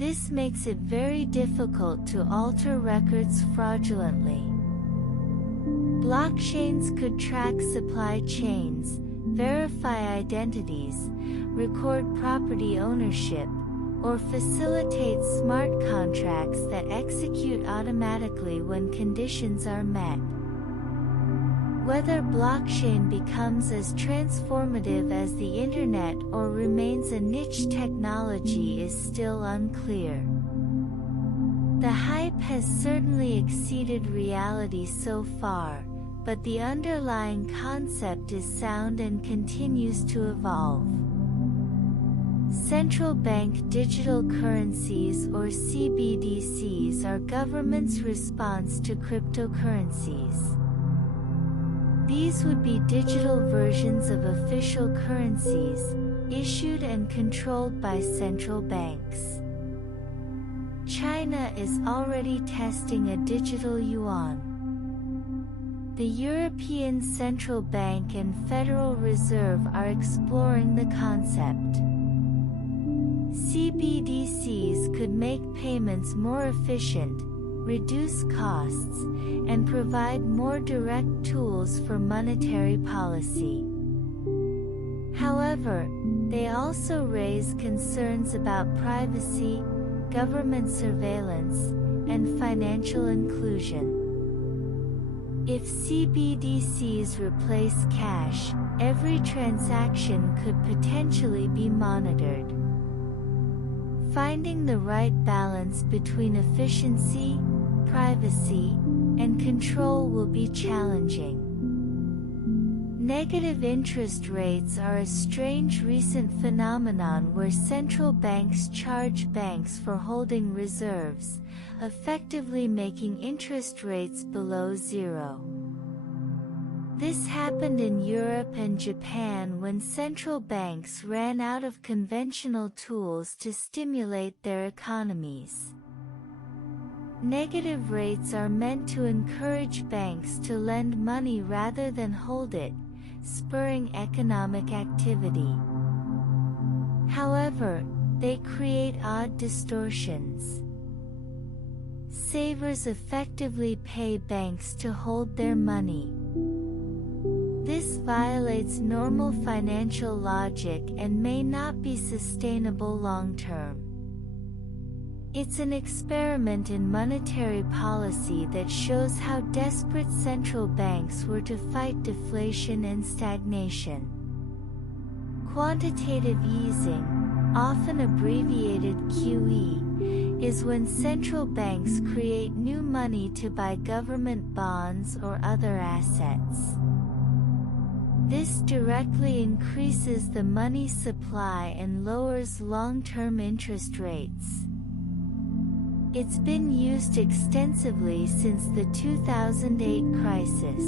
This makes it very difficult to alter records fraudulently. Blockchains could track supply chains, verify identities, record property ownership, or facilitate smart contracts that execute automatically when conditions are met. Whether blockchain becomes as transformative as the internet or remains a niche technology is still unclear. The hype has certainly exceeded reality so far, but the underlying concept is sound and continues to evolve. Central bank digital currencies or CBDCs are governments' response to cryptocurrencies. These would be digital versions of official currencies, issued and controlled by central banks. China is already testing a digital yuan. The European Central Bank and Federal Reserve are exploring the concept. CBDCs could make payments more efficient, reduce costs, and provide more direct tools for monetary policy. However, they also raise concerns about privacy, government surveillance, and financial inclusion. If CBDCs replace cash, every transaction could potentially be monitored. Finding the right balance between efficiency, privacy, and control will be challenging. Negative interest rates are a strange recent phenomenon where central banks charge banks for holding reserves, effectively making interest rates below zero. This happened in Europe and Japan when central banks ran out of conventional tools to stimulate their economies. Negative rates are meant to encourage banks to lend money rather than hold it, spurring economic activity. However, they create odd distortions. Savers effectively pay banks to hold their money. This violates normal financial logic and may not be sustainable long-term. It's an experiment in monetary policy that shows how desperate central banks were to fight deflation and stagnation. Quantitative easing, often abbreviated QE, is when central banks create new money to buy government bonds or other assets. This directly increases the money supply and lowers long-term interest rates. It's been used extensively since the 2008 crisis.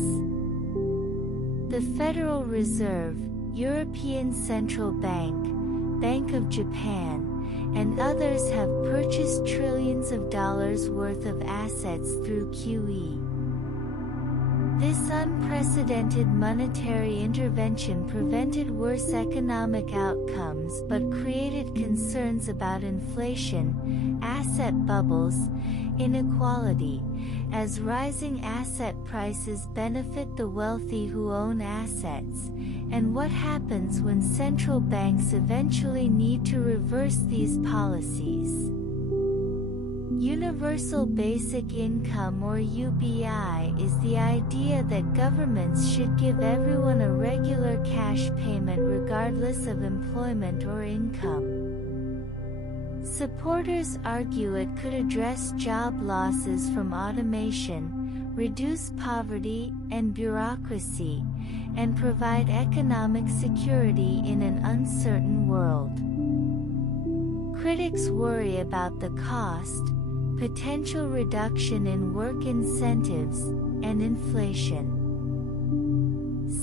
The Federal Reserve, European Central Bank, Bank of Japan, and others have purchased trillions of dollars worth of assets through QE. This unprecedented monetary intervention prevented worse economic outcomes but created concerns about inflation, asset bubbles, inequality, as rising asset prices benefit the wealthy who own assets, and what happens when central banks eventually need to reverse these policies. Universal Basic Income or UBI is the idea that governments should give everyone a regular cash payment regardless of employment or income. Supporters argue it could address job losses from automation, reduce poverty and bureaucracy, and provide economic security in an uncertain world. Critics worry about the cost, potential reduction in work incentives, and inflation.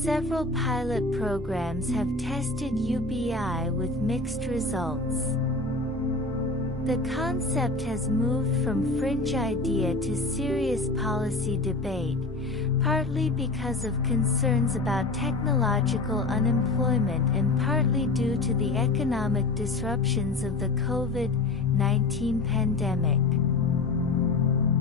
Several pilot programs have tested UBI with mixed results. The concept has moved from fringe idea to serious policy debate, partly because of concerns about technological unemployment and partly due to the economic disruptions of the COVID-19 pandemic.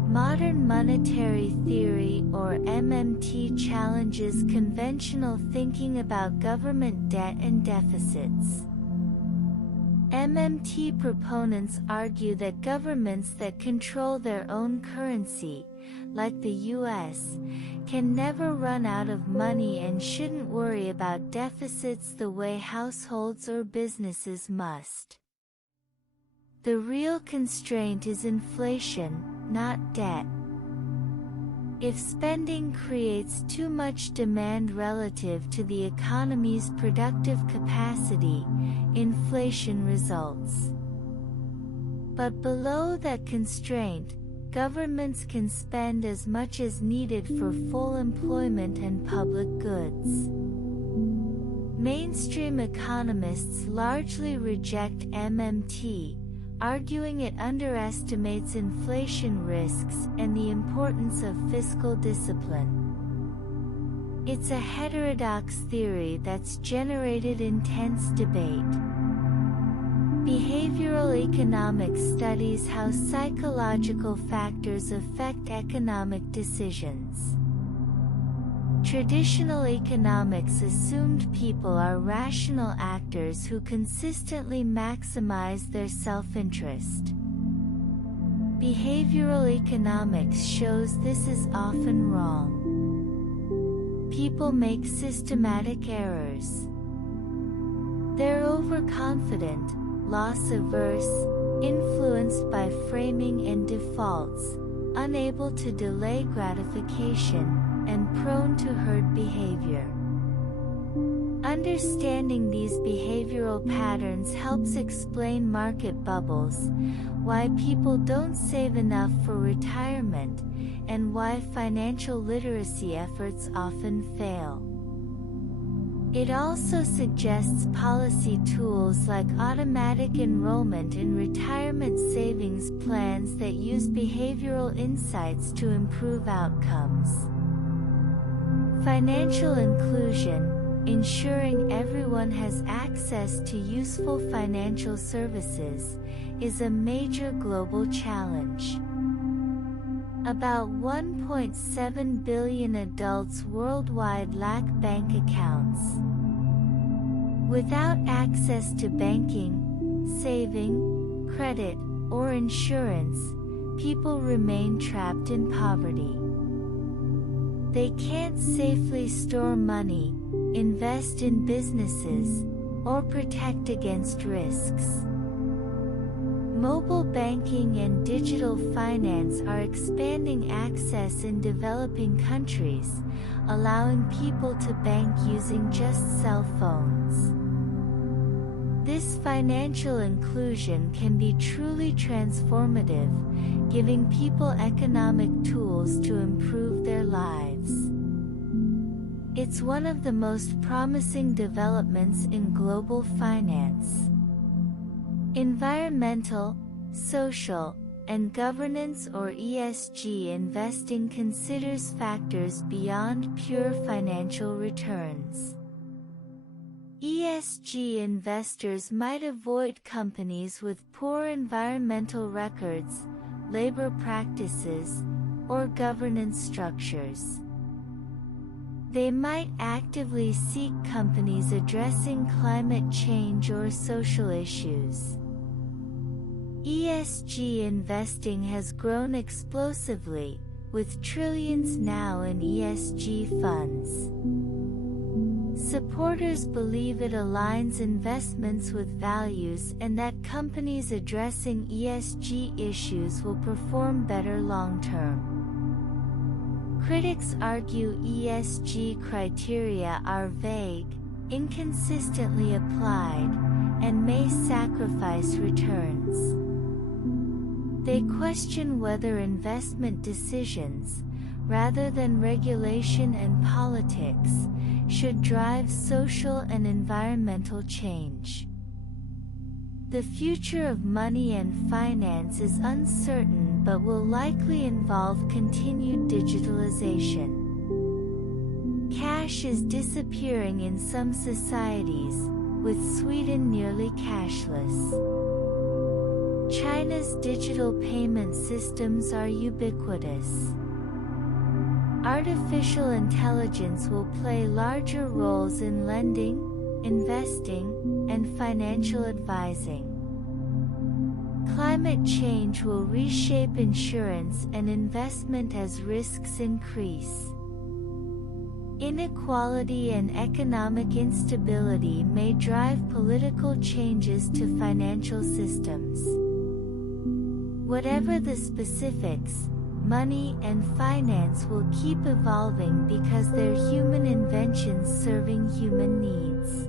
Modern monetary theory, or MMT, challenges conventional thinking about government debt and deficits. MMT proponents argue that governments that control their own currency, like the US, can never run out of money and shouldn't worry about deficits the way households or businesses must. The real constraint is inflation, not debt. If spending creates too much demand relative to the economy's productive capacity, inflation results. But below that constraint, governments can spend as much as needed for full employment and public goods. Mainstream economists largely reject MMT, arguing it underestimates inflation risks and the importance of fiscal discipline. It's a heterodox theory that's generated intense debate. Behavioral economics studies how psychological factors affect economic decisions. Traditional economics assumed people are rational actors who consistently maximize their self-interest. Behavioral economics shows this is often wrong. People make systematic errors. They're overconfident, loss-averse, influenced by framing and defaults, unable to delay gratification, and prone to herd behavior. Understanding these behavioral patterns helps explain market bubbles, why people don't save enough for retirement, and why financial literacy efforts often fail. It also suggests policy tools like automatic enrollment in retirement savings plans that use behavioral insights to improve outcomes. Financial inclusion, ensuring everyone has access to useful financial services, is a major global challenge. About 1.7 billion adults worldwide lack bank accounts. Without access to banking, saving, credit, or insurance, people remain trapped in poverty. They can't safely store money, invest in businesses, or protect against risks. Mobile banking and digital finance are expanding access in developing countries, allowing people to bank using just cell phones. This financial inclusion can be truly transformative, giving people economic tools to improve their lives. It's one of the most promising developments in global finance. Environmental, social, and governance or ESG investing considers factors beyond pure financial returns. ESG investors might avoid companies with poor environmental records, labor practices, or governance structures. They might actively seek companies addressing climate change or social issues. ESG investing has grown explosively, with trillions now in ESG funds. Supporters believe it aligns investments with values and that companies addressing ESG issues will perform better long-term. Critics argue ESG criteria are vague, inconsistently applied, and may sacrifice returns. They question whether investment decisions, rather than regulation and politics, should drive social and environmental change. The future of money and finance is uncertain but will likely involve continued digitalization. Cash is disappearing in some societies, with Sweden nearly cashless. China's digital payment systems are ubiquitous. Artificial intelligence will play larger roles in lending, investing, and financial advising. Climate change will reshape insurance and investment as risks increase. Inequality and economic instability may drive political changes to financial systems. Whatever the specifics, money and finance will keep evolving because they're human inventions serving human needs.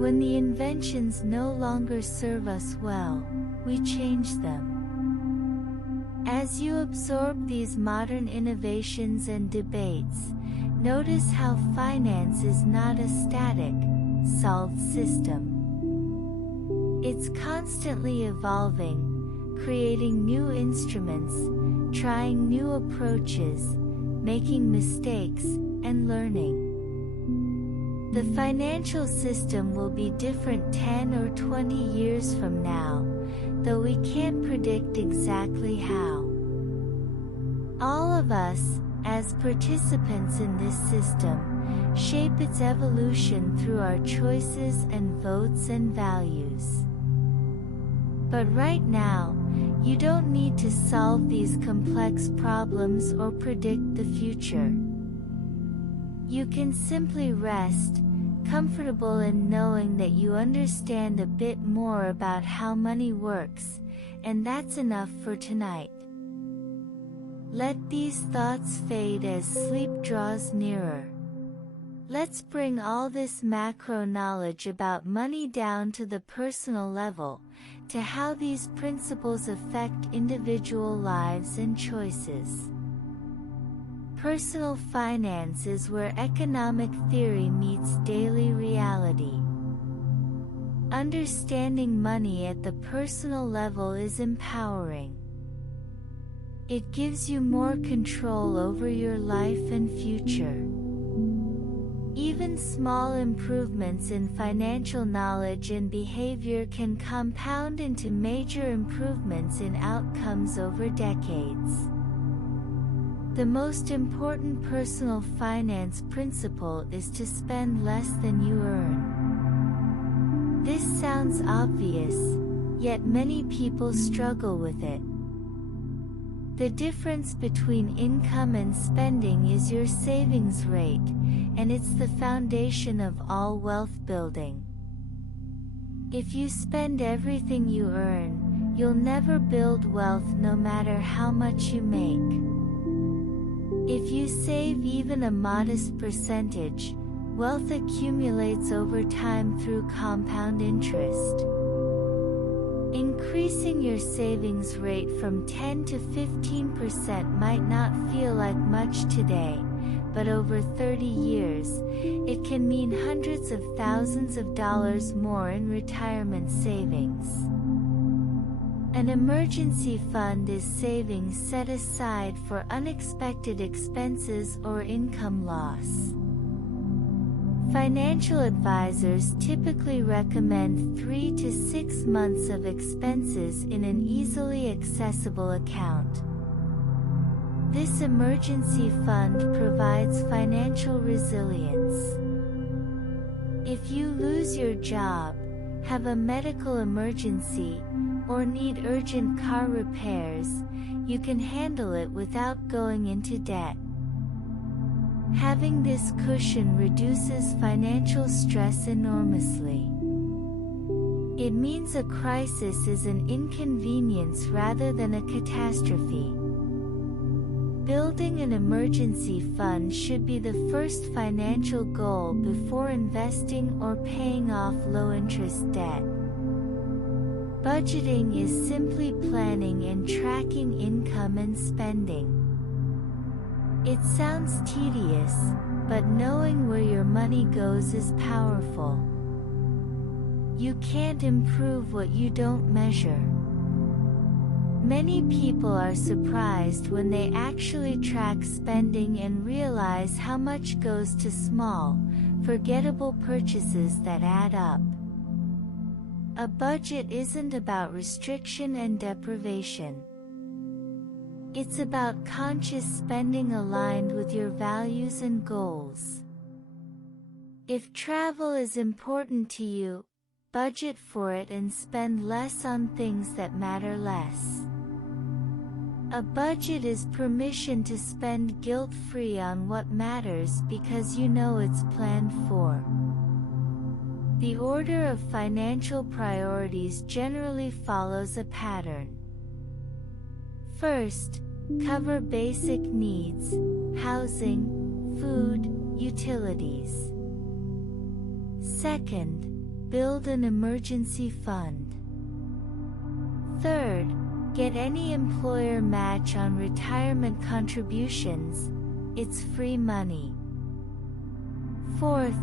When the inventions no longer serve us well, we change them. As you absorb these modern innovations and debates, notice how finance is not a static, solved system. It's constantly evolving, creating new instruments, trying new approaches, making mistakes, and learning. The financial system will be different 10 or 20 years from now, though we can't predict exactly how. All of us, as participants in this system, shape its evolution through our choices and votes and values. But right now, you don't need to solve these complex problems or predict the future. You can simply rest, comfortable in knowing that you understand a bit more about how money works, and that's enough for tonight. Let these thoughts fade as sleep draws nearer. Let's bring all this macro knowledge about money down to the personal level, to how these principles affect individual lives and choices. Personal finance is where economic theory meets daily reality. Understanding money at the personal level is empowering. It gives you more control over your life and future. Even small improvements in financial knowledge and behavior can compound into major improvements in outcomes over decades. The most important personal finance principle is to spend less than you earn. This sounds obvious, yet many people struggle with it. The difference between income and spending is your savings rate, and it's the foundation of all wealth building. If you spend everything you earn, you'll never build wealth no matter how much you make. If you save even a modest percentage, wealth accumulates over time through compound interest. Increasing your savings rate from 10 to 15% might not feel like much today, but over 30 years, it can mean hundreds of thousands of dollars more in retirement savings. An emergency fund is savings set aside for unexpected expenses or income loss. Financial advisors typically recommend 3 to 6 months of expenses in an easily accessible account. This emergency fund provides financial resilience. If you lose your job, have a medical emergency, or need urgent car repairs, you can handle it without going into debt. Having this cushion reduces financial stress enormously. It means a crisis is an inconvenience rather than a catastrophe. Building an emergency fund should be the first financial goal before investing or paying off low-interest debt. Budgeting is simply planning and tracking income and spending. It sounds tedious, but knowing where your money goes is powerful. You can't improve what you don't measure. Many people are surprised when they actually track spending and realize how much goes to small, forgettable purchases that add up. A budget isn't about restriction and deprivation. It's about conscious spending aligned with your values and goals. If travel is important to you, budget for it and spend less on things that matter less. A budget is permission to spend guilt-free on what matters because you know it's planned for. The order of financial priorities generally follows a pattern. First, cover basic needs, housing, food, utilities. Second, build an emergency fund. Third, get any employer match on retirement contributions, it's free money. Fourth,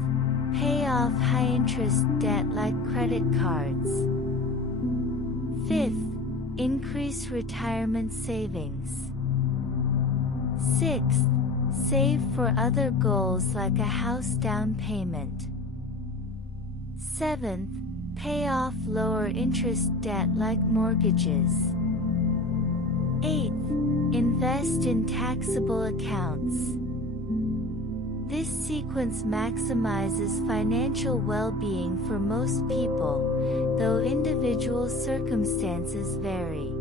pay off high-interest debt like credit cards. Fifth, increase retirement savings. Sixth, save for other goals like a house down payment. Seventh, pay off lower interest debt like mortgages. Eighth, invest in taxable accounts. This sequence maximizes financial well-being for most people, though individual circumstances vary.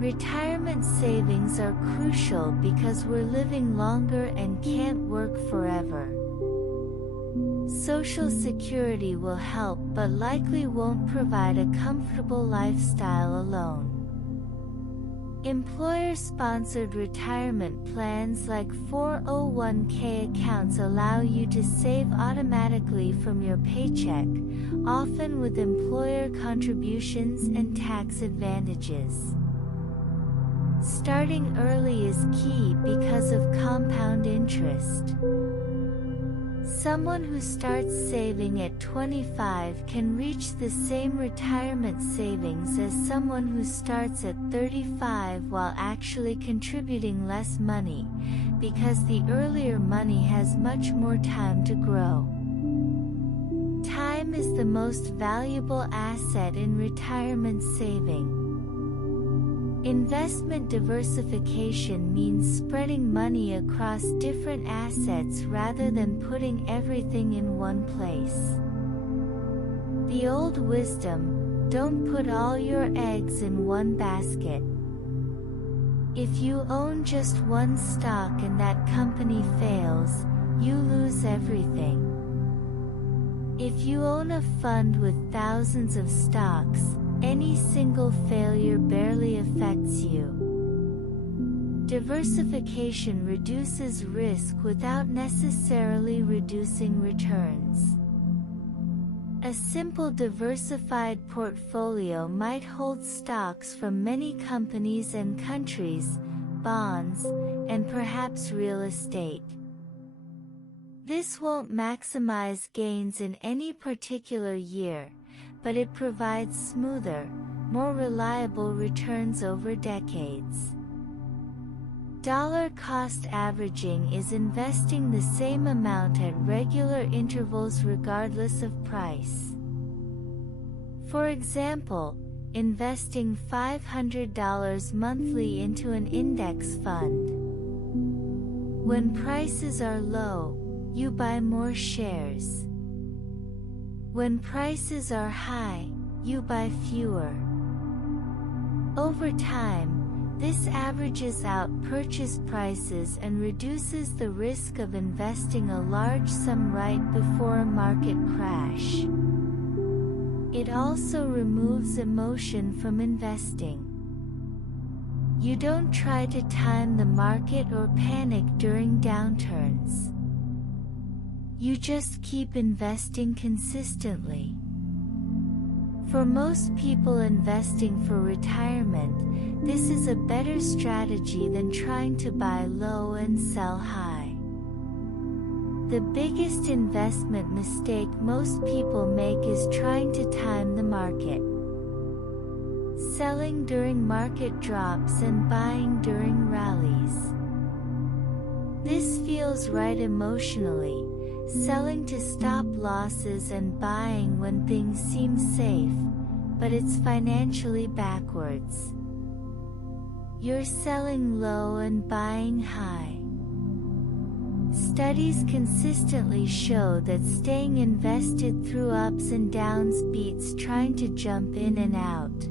Retirement savings are crucial because we're living longer and can't work forever. Social Security will help but likely won't provide a comfortable lifestyle alone. Employer-sponsored retirement plans like 401k accounts allow you to save automatically from your paycheck, often with employer contributions and tax advantages. Starting early is key because of compound interest. Someone who starts saving at 25 can reach the same retirement savings as someone who starts at 35 while actually contributing less money, because the earlier money has much more time to grow. Time is the most valuable asset in retirement saving. Investment diversification means spreading money across different assets rather than putting everything in one place. The old wisdom, don't put all your eggs in one basket. If you own just one stock and that company fails, you lose everything. If you own a fund with thousands of stocks, any single failure barely affects you. Diversification reduces risk without necessarily reducing returns. A simple diversified portfolio might hold stocks from many companies and countries, bonds, and perhaps real estate. This won't maximize gains in any particular year, but it provides smoother, more reliable returns over decades. Dollar-cost averaging is investing the same amount at regular intervals regardless of price. For example, investing $500 monthly into an index fund. When prices are low, you buy more shares. When prices are high, you buy fewer. Over time, this averages out purchase prices and reduces the risk of investing a large sum right before a market crash. It also removes emotion from investing. You don't try to time the market or panic during downturns. You just keep investing consistently. For most people investing for retirement, this is a better strategy than trying to buy low and sell high. The biggest investment mistake most people make is trying to time the market. Selling during market drops and buying during rallies. This feels right emotionally. Selling to stop losses and buying when things seem safe, but it's financially backwards. You're selling low and buying high. Studies consistently show that staying invested through ups and downs beats trying to jump in and out.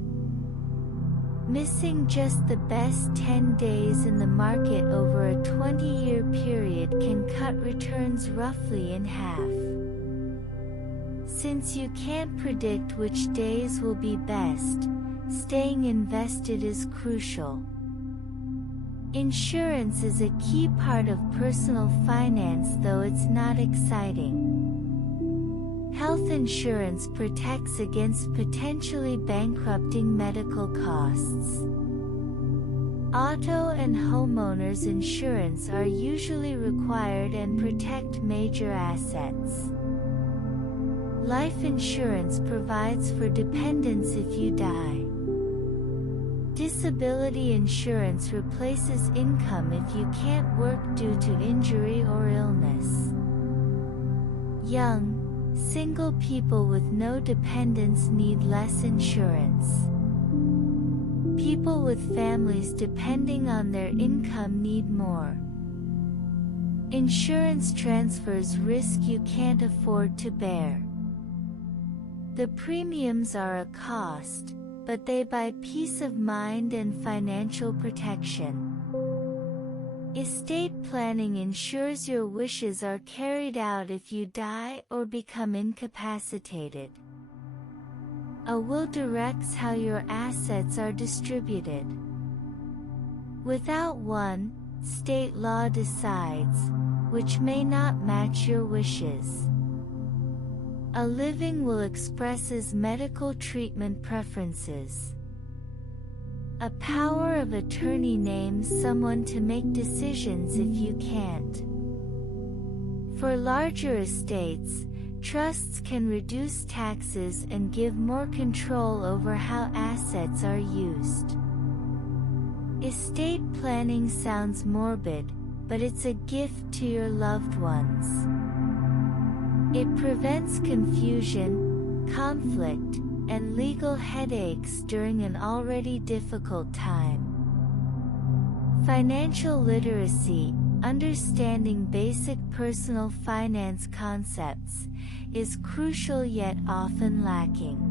Missing just the best 10 days in the market over a 20-year period can cut returns roughly in half. Since you can't predict which days will be best, staying invested is crucial. Insurance is a key part of personal finance, though it's not exciting. Health insurance protects against potentially bankrupting medical costs. Auto and homeowners insurance are usually required and protect major assets. Life insurance provides for dependents if you die. Disability insurance replaces income if you can't work due to injury or illness. Young, single people with no dependents need less insurance. People with families depending on their income need more. Insurance transfers risk you can't afford to bear. The premiums are a cost, but they buy peace of mind and financial protection. Estate planning ensures your wishes are carried out if you die or become incapacitated. A will directs how your assets are distributed. Without one, state law decides, which may not match your wishes. A living will expresses medical treatment preferences. A power of attorney names someone to make decisions if you can't. For larger estates, trusts can reduce taxes and give more control over how assets are used. Estate planning sounds morbid, but it's a gift to your loved ones. It prevents confusion, conflict, and legal headaches during an already difficult time. Financial literacy, understanding basic personal finance concepts, is crucial yet often lacking.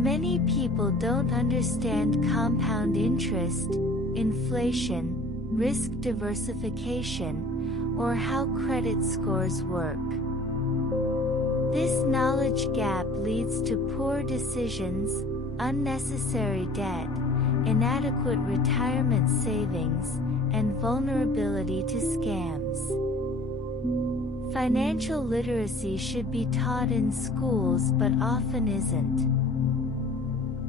Many people don't understand compound interest, inflation, risk diversification, or how credit scores work. This knowledge gap leads to poor decisions, unnecessary debt, inadequate retirement savings, and vulnerability to scams. Financial literacy should be taught in schools but often isn't.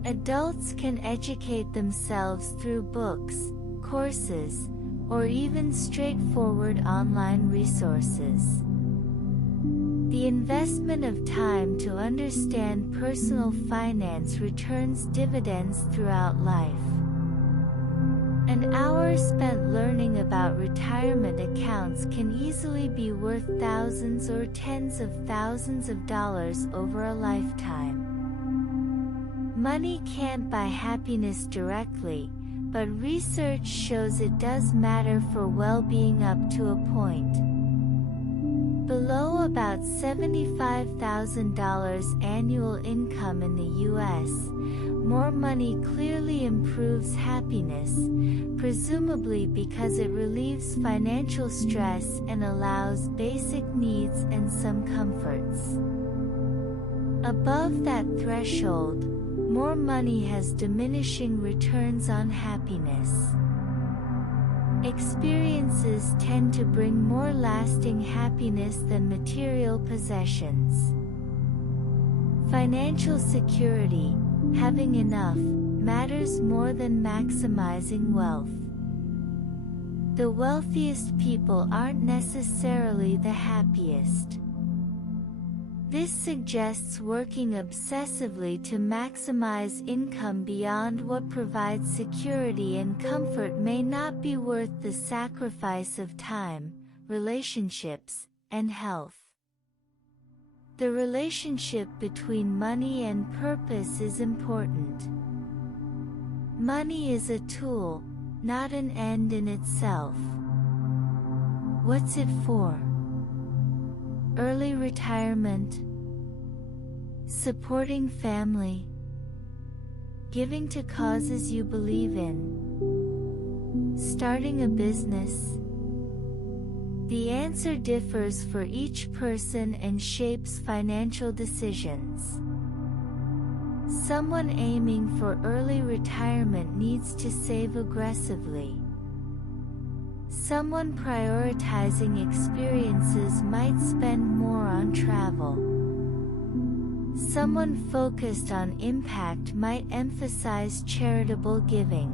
Adults can educate themselves through books, courses, or even straightforward online resources. The investment of time to understand personal finance returns dividends throughout life. An hour spent learning about retirement accounts can easily be worth thousands or tens of thousands of dollars over a lifetime. Money can't buy happiness directly, but research shows it does matter for well-being up to a point. Below about $75,000 annual income in the U.S., more money clearly improves happiness, presumably because it relieves financial stress and allows basic needs and some comforts. Above that threshold, more money has diminishing returns on happiness. Experiences tend to bring more lasting happiness than material possessions. Financial security, having enough, matters more than maximizing wealth. The wealthiest people aren't necessarily the happiest. This suggests working obsessively to maximize income beyond what provides security and comfort may not be worth the sacrifice of time, relationships, and health. The relationship between money and purpose is important. Money is a tool, not an end in itself. What's it for? Early retirement, supporting family, giving to causes you believe in, starting a business. The answer differs for each person and shapes financial decisions. Someone aiming for early retirement needs to save aggressively. Someone prioritizing experiences might spend more on travel. Someone focused on impact might emphasize charitable giving.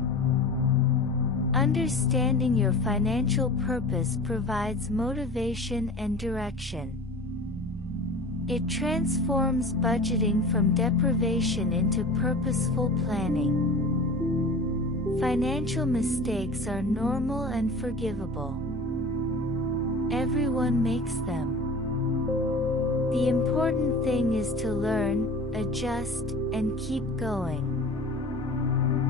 Understanding your financial purpose provides motivation and direction. It transforms budgeting from deprivation into purposeful planning. Financial mistakes are normal and forgivable. Everyone makes them. The important thing is to learn, adjust, and keep going.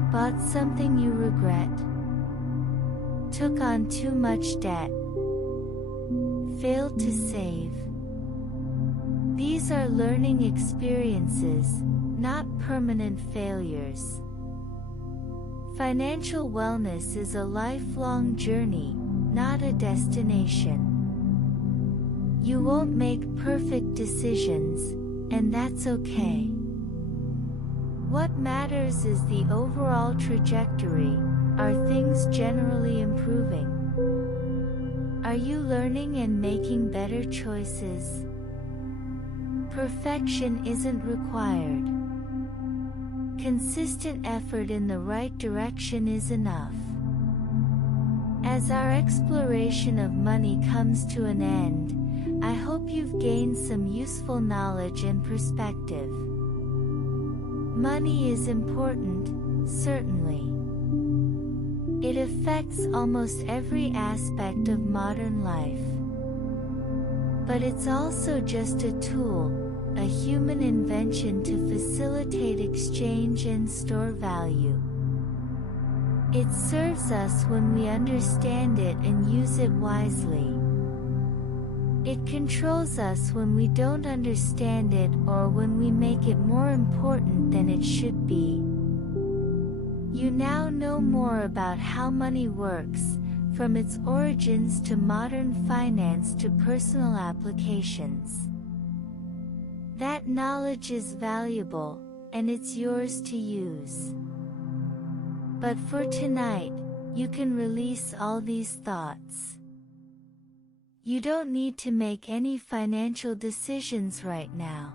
Bought something you regret? Took on too much debt? Failed to save? These are learning experiences, not permanent failures. Financial wellness is a lifelong journey, not a destination. You won't make perfect decisions, and that's okay. What matters is the overall trajectory, Are things generally improving? Are you learning and making better choices? Perfection isn't required. Consistent effort in the right direction is enough. As our exploration of money comes to an end, I hope you've gained some useful knowledge and perspective. Money is important, certainly. It affects almost every aspect of modern life. But it's also just a tool, a human invention to facilitate exchange and store value. It serves us when we understand it and use it wisely. It controls us when we don't understand it or when we make it more important than it should be. You now know more about how money works, from its origins to modern finance to personal applications. That knowledge is valuable, and it's yours to use. But for tonight, you can release all these thoughts. You don't need to make any financial decisions right now.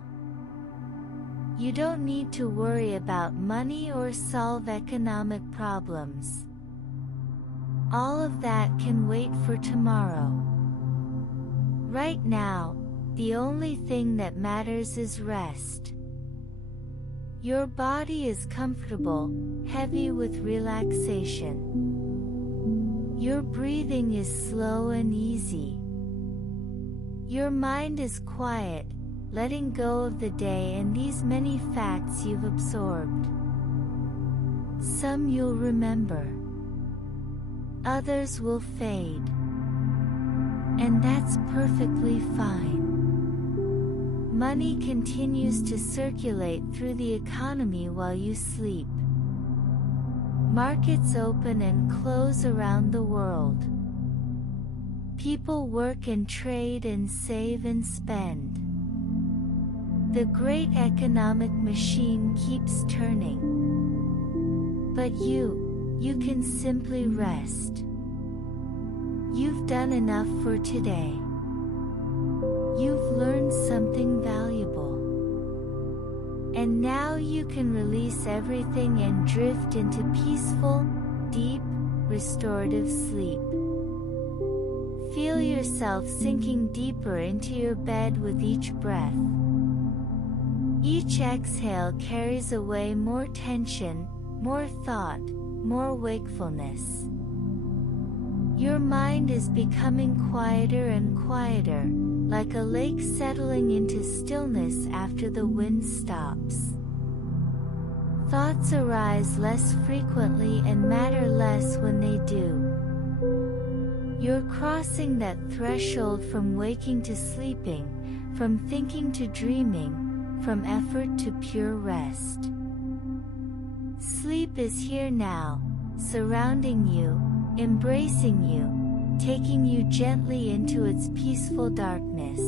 You don't need to worry about money or solve economic problems. All of that can wait for tomorrow. Right now, the only thing that matters is rest. Your body is comfortable, heavy with relaxation. Your breathing is slow and easy. Your mind is quiet, letting go of the day and these many facts you've absorbed. Some you'll remember. Others will fade. And that's perfectly fine. Money continues to circulate through the economy while you sleep. Markets open and close around the world. People work and trade and save and spend. The great economic machine keeps turning. But you can simply rest. You've done enough for today. You've learned something valuable. And now you can release everything and drift into peaceful, deep, restorative sleep. Feel yourself sinking deeper into your bed with each breath. Each exhale carries away more tension, more thought, more wakefulness. Your mind is becoming quieter and quieter, like a lake settling into stillness after the wind stops. Thoughts arise less frequently and matter less when they do. You're crossing that threshold from waking to sleeping, from thinking to dreaming, from effort to pure rest. Sleep is here now, surrounding you, embracing you, taking you gently into its peaceful darkness.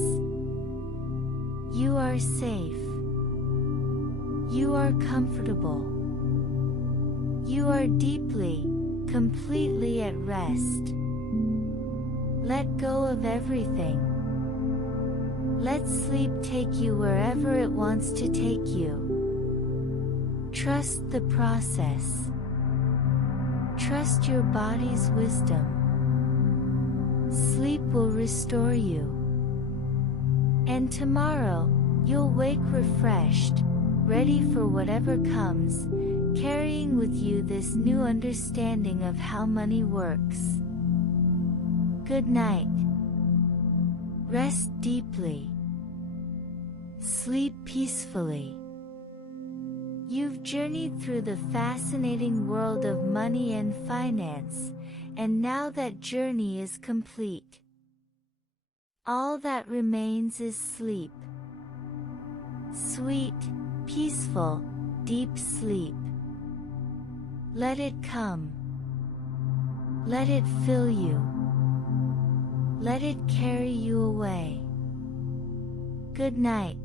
You are safe. You are comfortable. You are deeply, completely at rest. Let go of everything. Let sleep take you wherever it wants to take you. Trust the process. Trust your body's wisdom. Sleep will restore you. And tomorrow, you'll wake refreshed, ready for whatever comes, carrying with you this new understanding of how money works. Good night. Rest deeply. Sleep peacefully. You've journeyed through the fascinating world of money and finance, and now that journey is complete. All that remains is sleep. Sweet, peaceful, deep sleep. Let it come. Let it fill you. Let it carry you away. Good night.